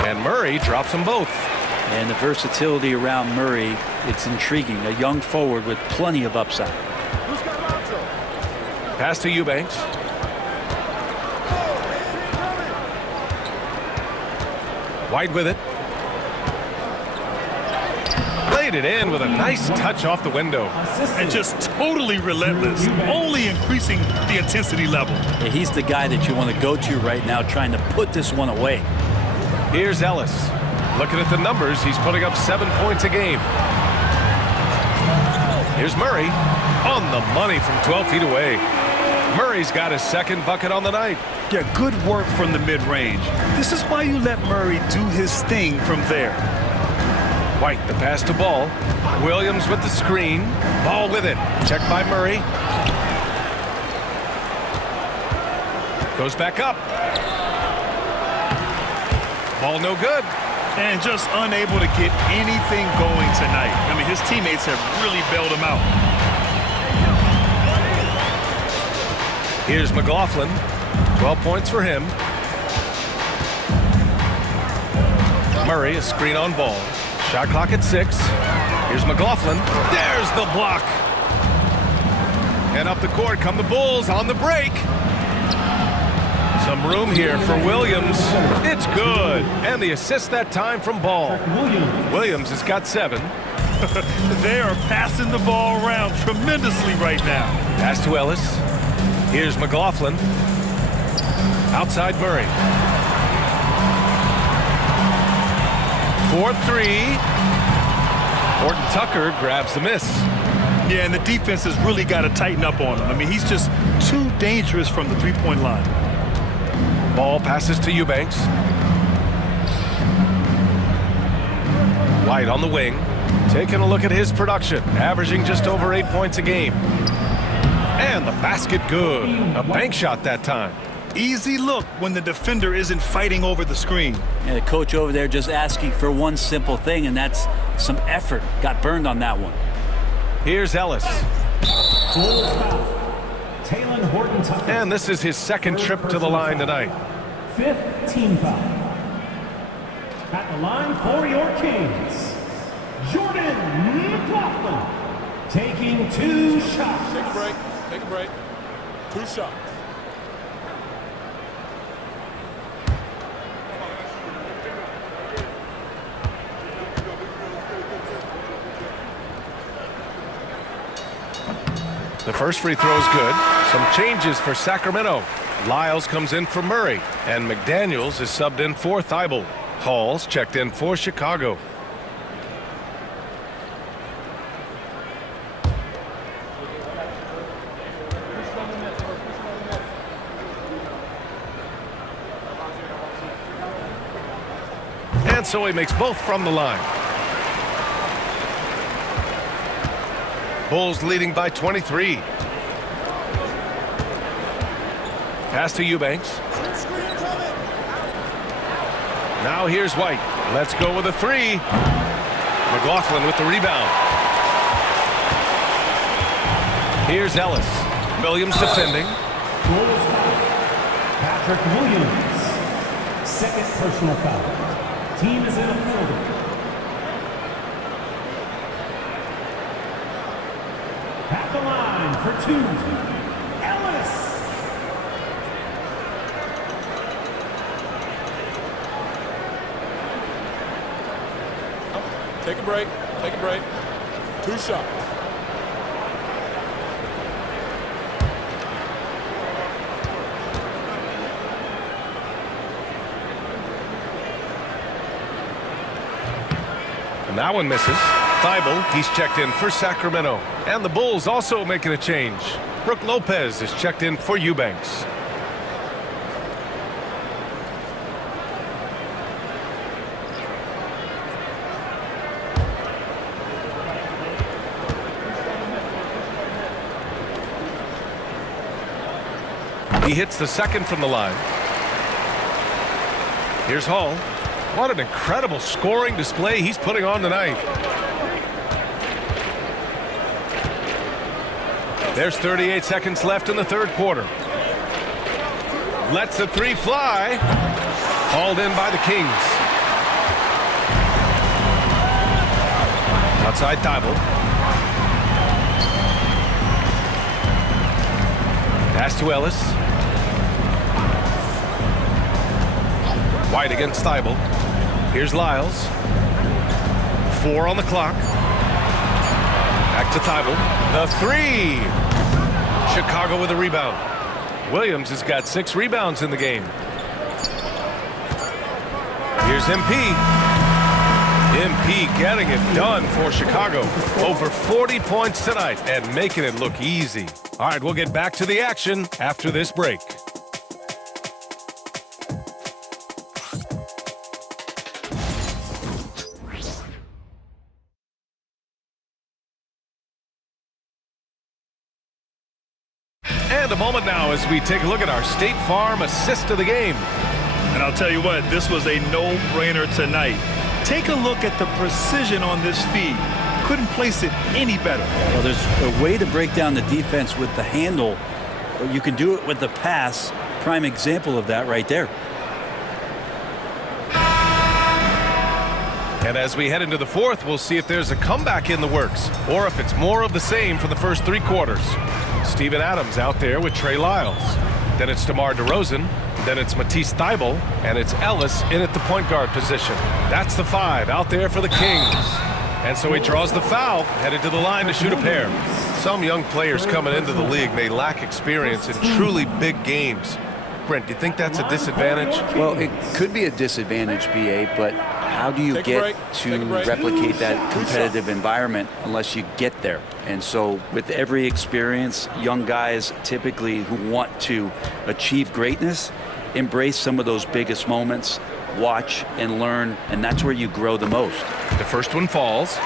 And Murray drops them both. And the versatility around Murray, it's intriguing. A young forward with plenty of upside. Pass to Eubanks. White with it. Laid it in with a nice touch off the window. And just totally relentless, only increasing the intensity level. Yeah, he's the guy that you want to go to right now, trying to put this one away. Here's Ellis. Looking at the numbers, he's putting up 7 points a game. Here's Murray on the money from 12 feet away. Murray's got his second bucket on the night. Yeah, good work from the mid-range. This is why you let Murray do his thing from there. White, the pass to Ball. Williams with the screen. Ball with it. Checked by Murray. Goes back up. Ball no good. And just unable to get anything going tonight. I mean, his teammates have really bailed him out. Here's McLaughlin. 12 points for him. Murray, a screen on Ball. Shot clock at 6. Here's McLaughlin. There's the block. And up the court come the Bulls on the break. Some room here for Williams. It's good. And the assist that time from Ball. Williams has got 7. They are passing the ball around tremendously right now. Pass to Ellis. Here's McLaughlin. Outside Murray. 4-3. Horton Tucker grabs the miss. Yeah, and the defense has really got to tighten up on him. I mean, he's just too dangerous from the three-point line. Ball passes to Eubanks. White on the wing. Taking a look at his production. Averaging just over 8 points a game. And the basket good. A bank shot that time. Easy look when the defender isn't fighting over the screen. And the coach over there just asking for one simple thing, and that's some effort. Got burned on that one. Here's Ellis. Talen Horton Tucker. And this is his second trip to the line tonight. 5th team foul. At the line for your Kings, Jordan McLaughlin taking 2 shots. Take a break. Take a break. 2 shots. The first free throw is good. Some changes for Sacramento. Lyles comes in for Murray, and McDaniels is subbed in for Thibault. Hall's checked in for Chicago. And so he makes both from the line. Bulls leading by 23. Pass to Eubanks. Now here's White. Let's go with a 3. McLaughlin with the rebound. Here's Ellis. Williams defending. Patrick Williams. 2nd personal foul. Team is in a penalty. At the line for 2, Ellis. Take a break. Take a break. 2 shots. And that one misses. Thibault, he's checked in for Sacramento. And the Bulls also making a change. Brook Lopez is checked in for Eubanks. He hits the second from the line. Here's Hall. What an incredible scoring display he's putting on tonight. There's 38 seconds left in the third quarter. Lets the three fly. Hauled in by the Kings. Outside Thibault. Pass to Ellis. White against Thibault. Here's Lyles. 4 on the clock. Back to Thibault. The three. Chicago with a rebound. Williams has got 6 rebounds in the game. Here's MP. MP getting it done for Chicago. Over 40 points tonight and making it look easy. All right, we'll get back to the action after this break. And a moment now as we take a look at our State Farm assist of the game. And I'll tell you what, this was a no-brainer tonight. Take a look at the precision on this feed. Couldn't place it any better. Well, there's a way to break down the defense with the handle, but you can do it with the pass. Prime example of that right there. And as we head into the fourth, we'll see if there's a comeback in the works or if it's more of the same for the first 3 quarters. Steven Adams out there with Trey Lyles. Then it's DeMar DeRozan. Then it's Matisse Thybulle. And it's Ellis in at the point guard position. That's the 5 out there for the Kings. And so he draws the foul, headed to the line to shoot a pair. Some young players coming into the league may lack experience in truly big games. Brent, do you think that's a disadvantage? Well, it could be a disadvantage, BA, but how do you get to replicate that competitive environment unless you get there? And so with every experience, young guys typically who want to achieve greatness, embrace some of those biggest moments, watch and learn, and that's where you grow the most. The first one falls.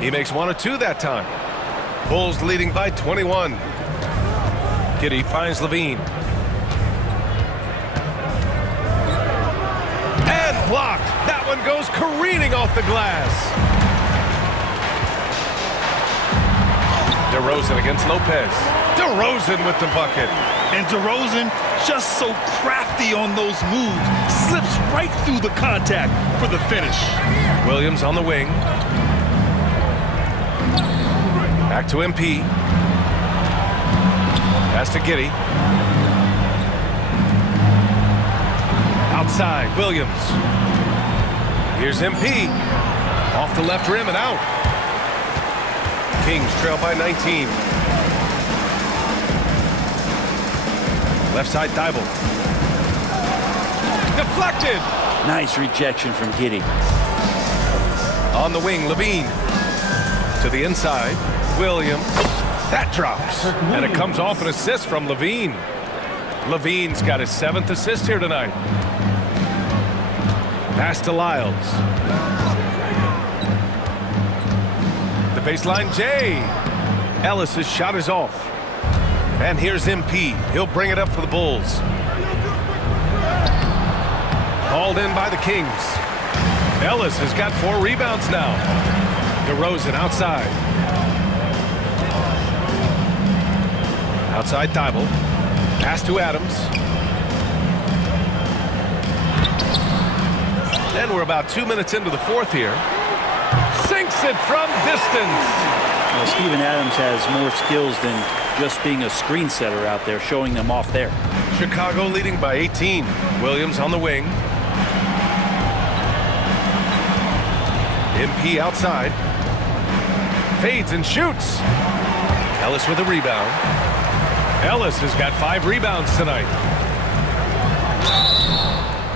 He makes 1 or 2 that time. Bulls leading by 21. Giddey finds Levine. And blocked. That one goes careening off the glass. DeRozan against Lopez. DeRozan with the bucket. And DeRozan just so crafty on those moves. Slips right through the contact for the finish. Williams on the wing. Back to MP. Pass to Giddey. Outside, Williams. Here's MP. Off the left rim and out. Kings trail by 19. Left side, Thybulle. Deflected. Nice rejection from Giddey. On the wing, Levine. To the inside, Williams. That drops. And it comes off an assist from Levine. Levine's got his 7th assist here tonight. Pass to Lyles. The baseline, Jay. Ellis's shot is off. And here's MP. He'll bring it up for the Bulls. Hauled in by the Kings. Ellis has got 4 rebounds now. DeRozan outside. Outside Thybulle. Pass to Adams. And we're about 2 minutes into the fourth here. Sinks it from distance. Well, Steven Adams has more skills than just being a screen setter out there, showing them off there. Chicago leading by 18. Williams on the wing. MP outside. Fades and shoots. Ellis with a rebound. Ellis has got 5 rebounds tonight.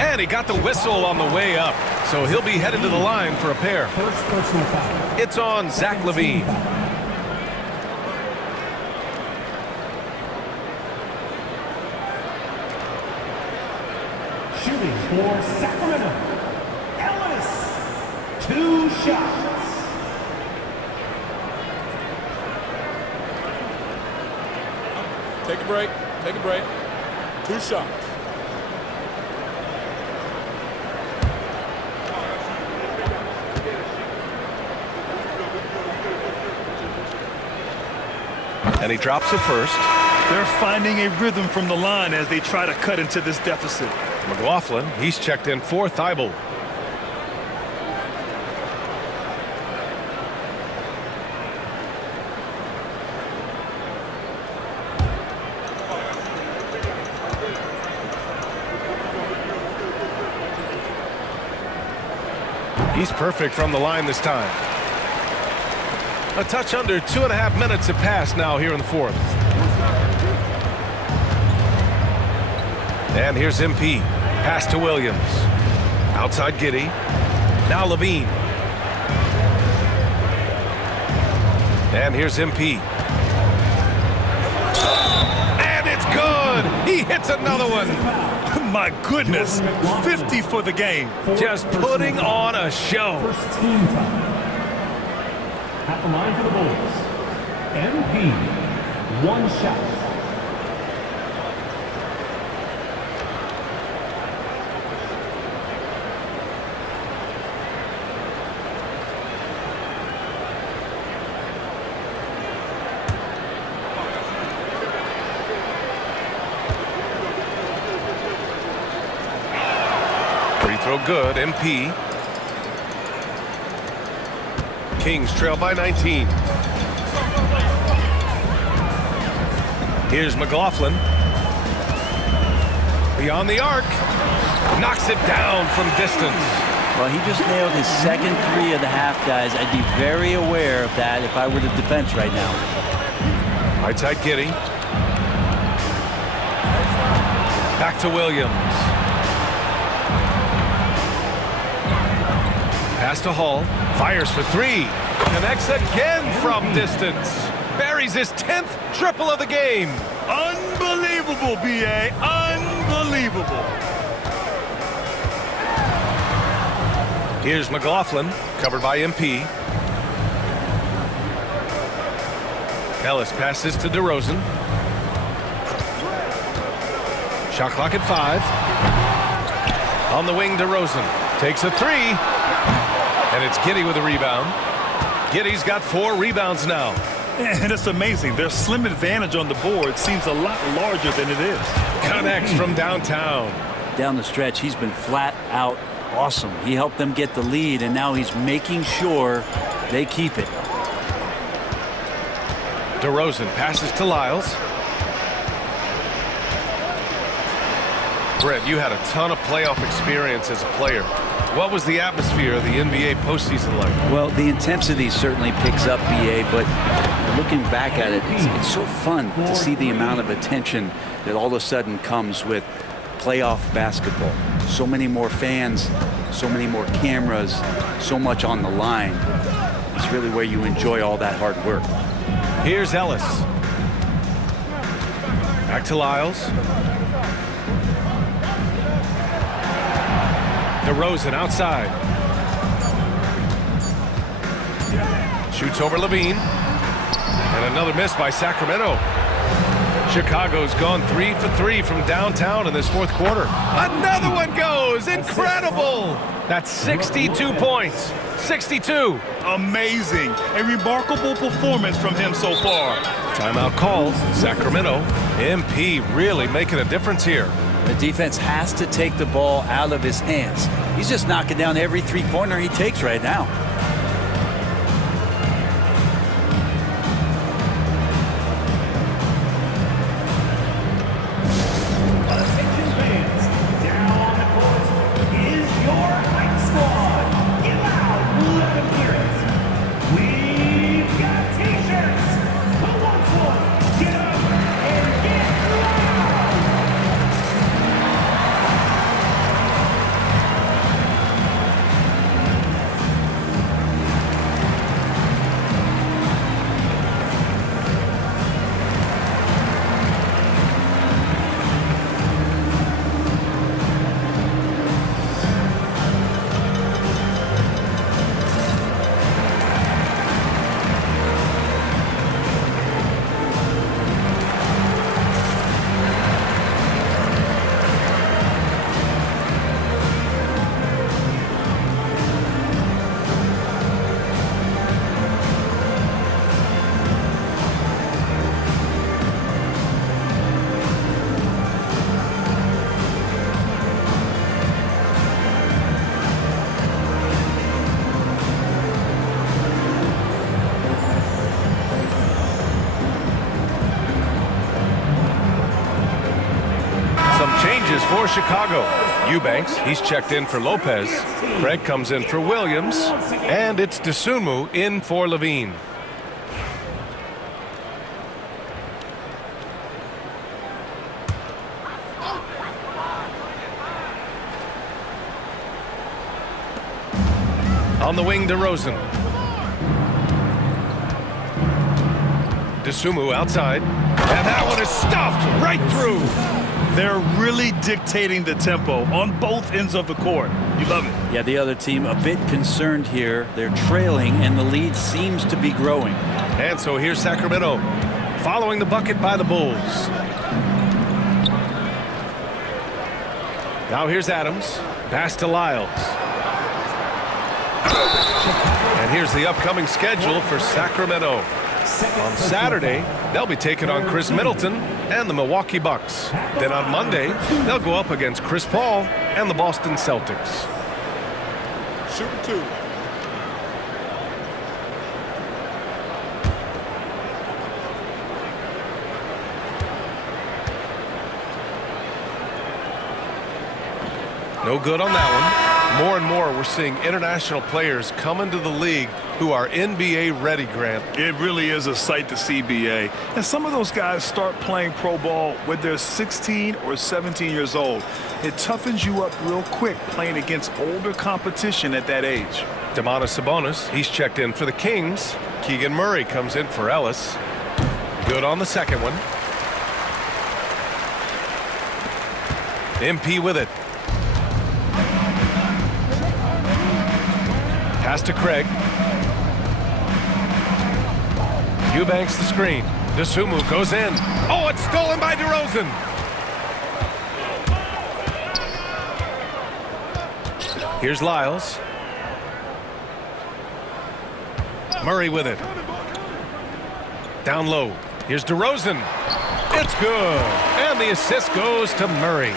And he got the whistle on the way up. So he'll be headed to the line for a pair. First personal foul. It's on Zach LaVine. Shooting for Sacramento. Ellis. 2 shots. Take a break. Take a break. 2 shots. And he drops it first. They're finding a rhythm from the line as they try to cut into this deficit. McLaughlin, he's checked in for Thibault. He's perfect from the line this time. A touch under 2.5 minutes have passed now here in the fourth. And here's MP. Pass to Williams. Outside Giddey. Now LaVine. And here's MP. And it's good! He hits another one! My goodness, 50 for the game. Just putting on a show. First team foul. At the line for the Bulls. MP. 1 shot. Free throw good, MP. Kings trail by 19. Here's McLaughlin. Beyond the arc. Knocks it down from distance. Well, he just nailed his second 3 of the half, guys. I'd be very aware of that if I were the defense right now. Right side Giddey. Back to Williams. Pass to Hall. Fires for 3. Connects again from distance. Buries his 10th triple of the game. Unbelievable, B.A. Unbelievable. Here's McLaughlin, covered by MP. Ellis passes to DeRozan. Shot clock at 5. On the wing, DeRozan takes a 3. And it's Giddey with a rebound. Giddey's got 4 rebounds now. And it's amazing. Their slim advantage on the board seems a lot larger than it is. Connects from downtown. Down the stretch, he's been flat out awesome. He helped them get the lead, and now he's making sure they keep it. DeRozan passes to Lyles. Brett, you had a ton of playoff experience as a player. What was the atmosphere of the NBA postseason like? Well, the intensity certainly picks up, BA, but looking back at it, it's so fun to see the amount of attention that all of a sudden comes with playoff basketball. So many more fans, so many more cameras, so much on the line. It's really where you enjoy all that hard work. Here's Ellis. Back to Lyles. DeRozan outside. Shoots over LaVine. And another miss by Sacramento. Chicago's gone 3 for 3 from downtown in this fourth quarter. Another one goes! Incredible! That's 62 points. 62. Amazing. A remarkable performance from him so far. Timeout called. Sacramento. MP really making a difference here. The defense has to take the ball out of his hands. He's just knocking down every three-pointer he takes right now. Attention fans, down on the court is your hype squad. Get loud, let them for Chicago. Eubanks, he's checked in for Lopez. Craig comes in for Williams. And it's Dosunmu in for Levine. On the wing, DeRozan. Dosunmu outside. And that one is stuffed right through. They're really dictating the tempo on both ends of the court. You love it. Yeah, the other team a bit concerned here. They're trailing, and the lead seems to be growing. And so here's Sacramento, following the bucket by the Bulls. Now here's Adams. Pass to Lyles. And here's the upcoming schedule for Sacramento. On Saturday, they'll be taking on Chris Middleton and the Milwaukee Bucks. Then on Monday, they'll go up against Chris Paul and the Boston Celtics. Shooting 2. No good on that one. More and more, we're seeing international players come into the league who are NBA ready, Grant. It really is a sight to see, BA. And some of those guys start playing pro ball when they're 16 or 17 years old. It toughens you up real quick playing against older competition at that age. Domantas Sabonis, he's checked in for the Kings. Keegan Murray comes in for Ellis. Good on the second one. MP with it. Pass to Craig. Eubanks the screen. Dosunmu goes in. Oh, it's stolen by DeRozan. Here's Lyles. Murray with it. Down low. Here's DeRozan. It's good. And the assist goes to Murray.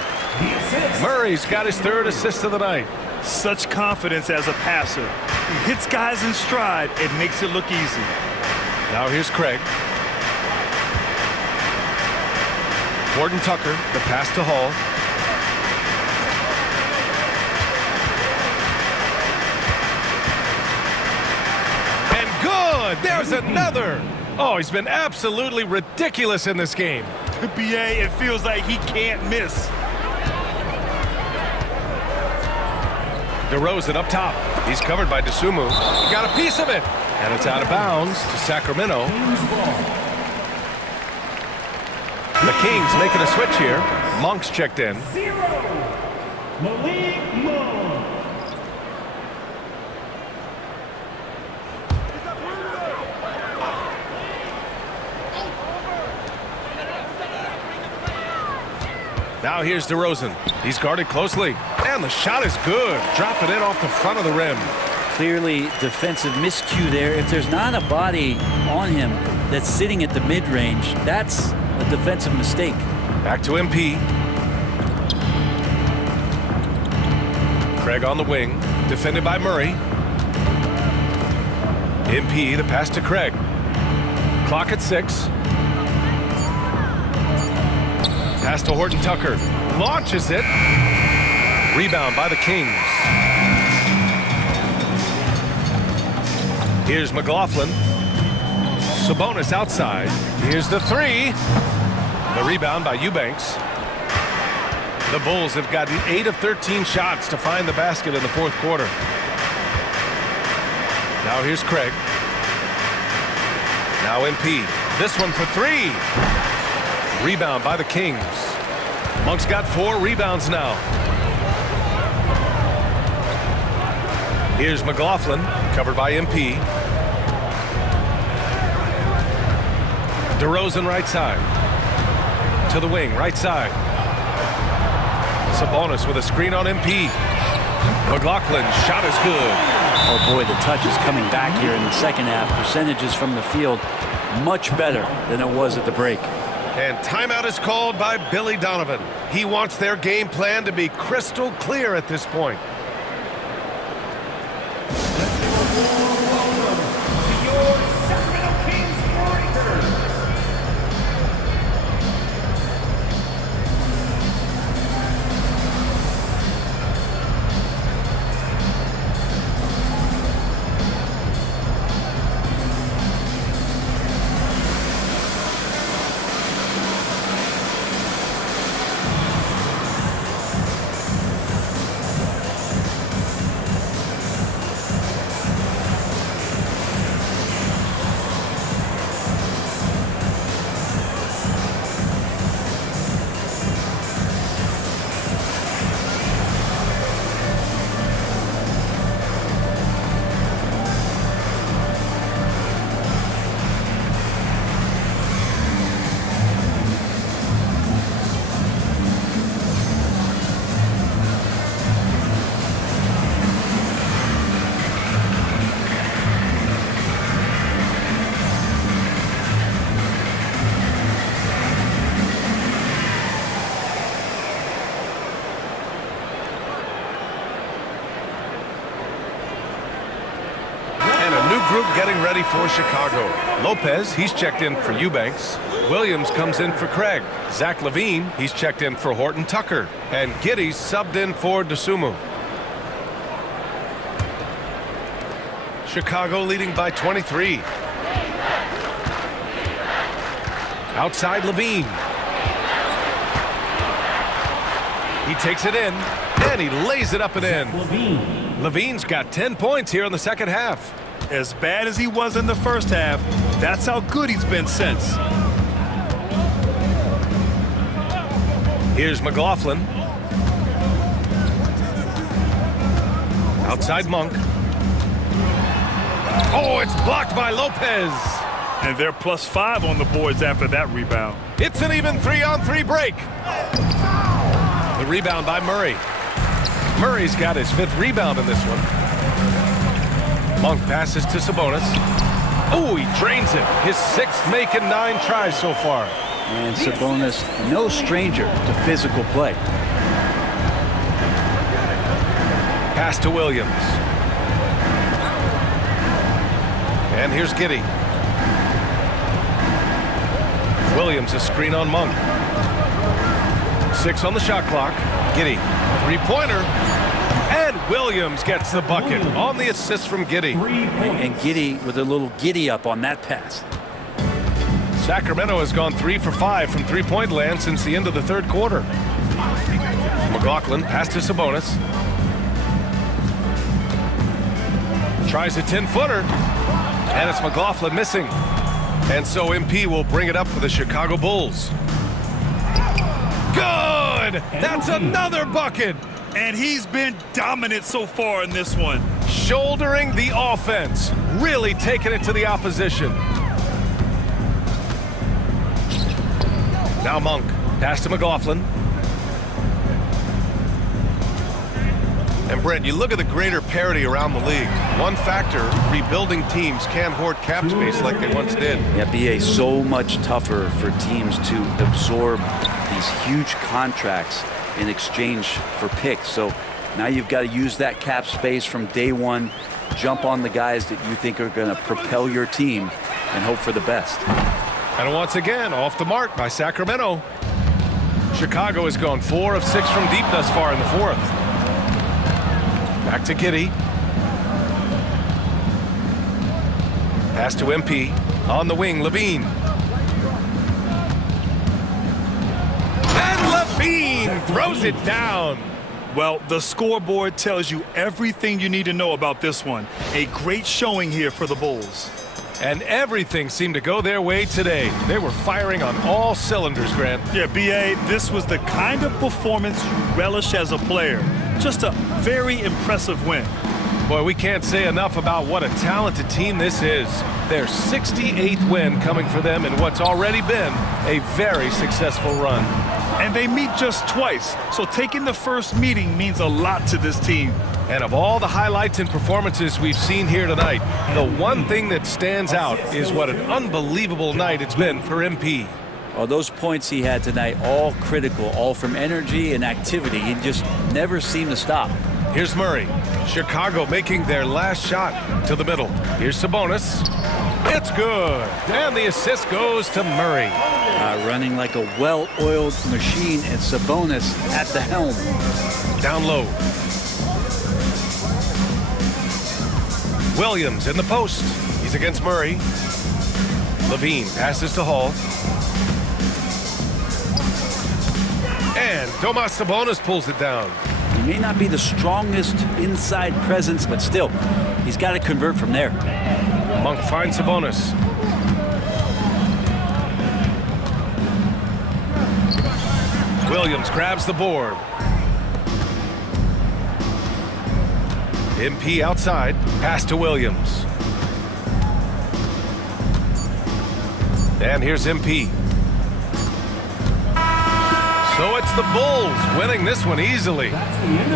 Murray's got his 3rd assist of the night. Such confidence as a passer. He hits guys in stride. It makes it look easy. Now here's Craig. Gordon Tucker, the pass to Hall. And good! There's another! Oh, he's been absolutely ridiculous in this game. BA, it feels like he can't miss. DeRozan up top. He's covered by Dosunmu. He got a piece of it. And it's out of bounds to Sacramento. The Kings making a switch here. Monk's checked in. Malik Monk. Now here's DeRozan. He's guarded closely. And the shot is good. Dropping it off the front of the rim. Clearly defensive miscue there. If there's not a body on him that's sitting at the mid-range, that's a defensive mistake. Back to MP. Craig on the wing. Defended by Murray. MP, the pass to Craig. Clock at 6. Pass to Horton Tucker. Launches it. Rebound by the Kings. Here's McLaughlin. Sabonis outside. Here's the 3. The rebound by Eubanks. The Bulls have gotten 8 of 13 shots to find the basket in the 4th quarter. Now here's Craig. Now MP. This one for 3. Rebound by the Kings. Monk's got 4 rebounds now. Here's McLaughlin, covered by MP. DeRozan right side. To the wing, right side. Sabonis with a screen on MP. McLaughlin, shot is good. Oh boy, the touch is coming back here in the second half. Percentages from the field much better than it was at the break. And timeout is called by Billy Donovan. He wants their game plan to be crystal clear at this point. group getting ready for Chicago. Lopez, he's checked in for Eubanks. Williams comes in for Craig. Zach Levine, he's checked in for Horton Tucker. And Giddy's subbed in for DeSumo. Chicago leading by 23. Outside Levine. He takes it in, and he lays it up and in. Levine's got 10 points here in the second half. As bad as he was in the first half, that's how good he's been since. Here's McLaughlin. Outside Monk. Oh, it's blocked by Lopez. And they're +5 on the boards after that rebound. It's an even 3-on-3 break. The rebound by Murray. Murray's got his 5th rebound in this one. Monk passes to Sabonis. Oh, he drains it. His 6th make and 9 tries so far. And Sabonis, no stranger to physical play. Pass to Williams. And here's Giddey. Williams a screen on Monk. 6 on the shot clock. Giddey, 3-pointer. And Williams gets the bucket on the assist from Giddey. And Giddey with a little giddy up on that pass. Sacramento has gone 3 for 5 from three-point land since the end of the third quarter. McLaughlin pass to Sabonis. Tries a 10-footer. And it's McLaughlin missing. And so MP will bring it up for the Chicago Bulls. Good! That's another bucket! And he's been dominant so far in this one. Shouldering the offense. Really taking it to the opposition. Now Monk. Pass to McLaughlin. And Brent, you look at the greater parity around the league. One factor, rebuilding teams can't hoard cap space like they once did. Yeah, BA, so much tougher for teams to absorb these huge contracts in exchange for picks. So now you've got to use that cap space from day one, jump on the guys that you think are going to propel your team and hope for the best. And once again, off the mark by Sacramento. Chicago has gone 4 of 6 from deep thus far in the fourth. Back to Giddey. Pass to MP. On the wing, Levine. And Levine throws it down. Well, the scoreboard tells you everything you need to know about this one. A great showing here for the Bulls. And everything seemed to go their way today. They were firing on all cylinders, Grant. Yeah, BA, this was the kind of performance you relish as a player. Just a very impressive win. Boy, we can't say enough about what a talented team this is. Their 68th win coming for them in what's already been a very successful run. And they meet just twice, so taking the first meeting means a lot to this team. And of all the highlights and performances we've seen here tonight, the one thing that stands out is what an unbelievable night it's been for MP. Well, those points he had tonight, all critical, all from energy and activity. He just never seemed to stop. Here's Murray. Chicago making their last shot to the middle. Here's Sabonis. It's good. And the assist goes to Murray. Running like a well-oiled machine, and Sabonis at the helm. Down low. Williams in the post. He's against Murray. Levine passes to Hall. And Domas Sabonis pulls it down. He may not be the strongest inside presence, but still, he's got to convert from there. Monk finds Sabonis. Williams grabs the board. MP outside. Pass to Williams. And here's MP. So it's the Bulls winning this one easily.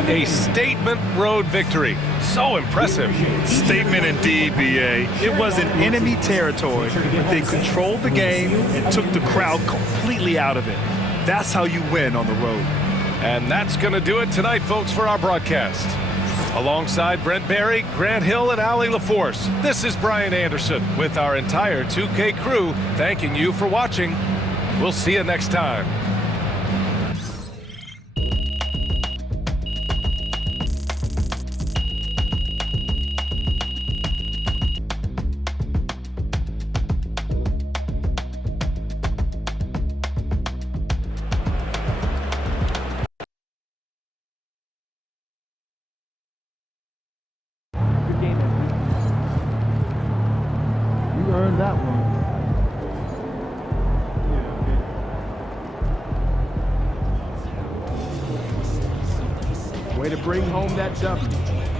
A statement road victory. So impressive. Statement indeed, BA. It was in enemy territory, but they controlled the game and took the crowd completely out of it. That's how you win on the road. And that's going to do it tonight, folks, for our broadcast. Alongside Brent Barry, Grant Hill, and Allie LaForce, this is Brian Anderson with our entire 2K crew thanking you for watching. We'll see you next time. You earned that one. Way to bring home that W.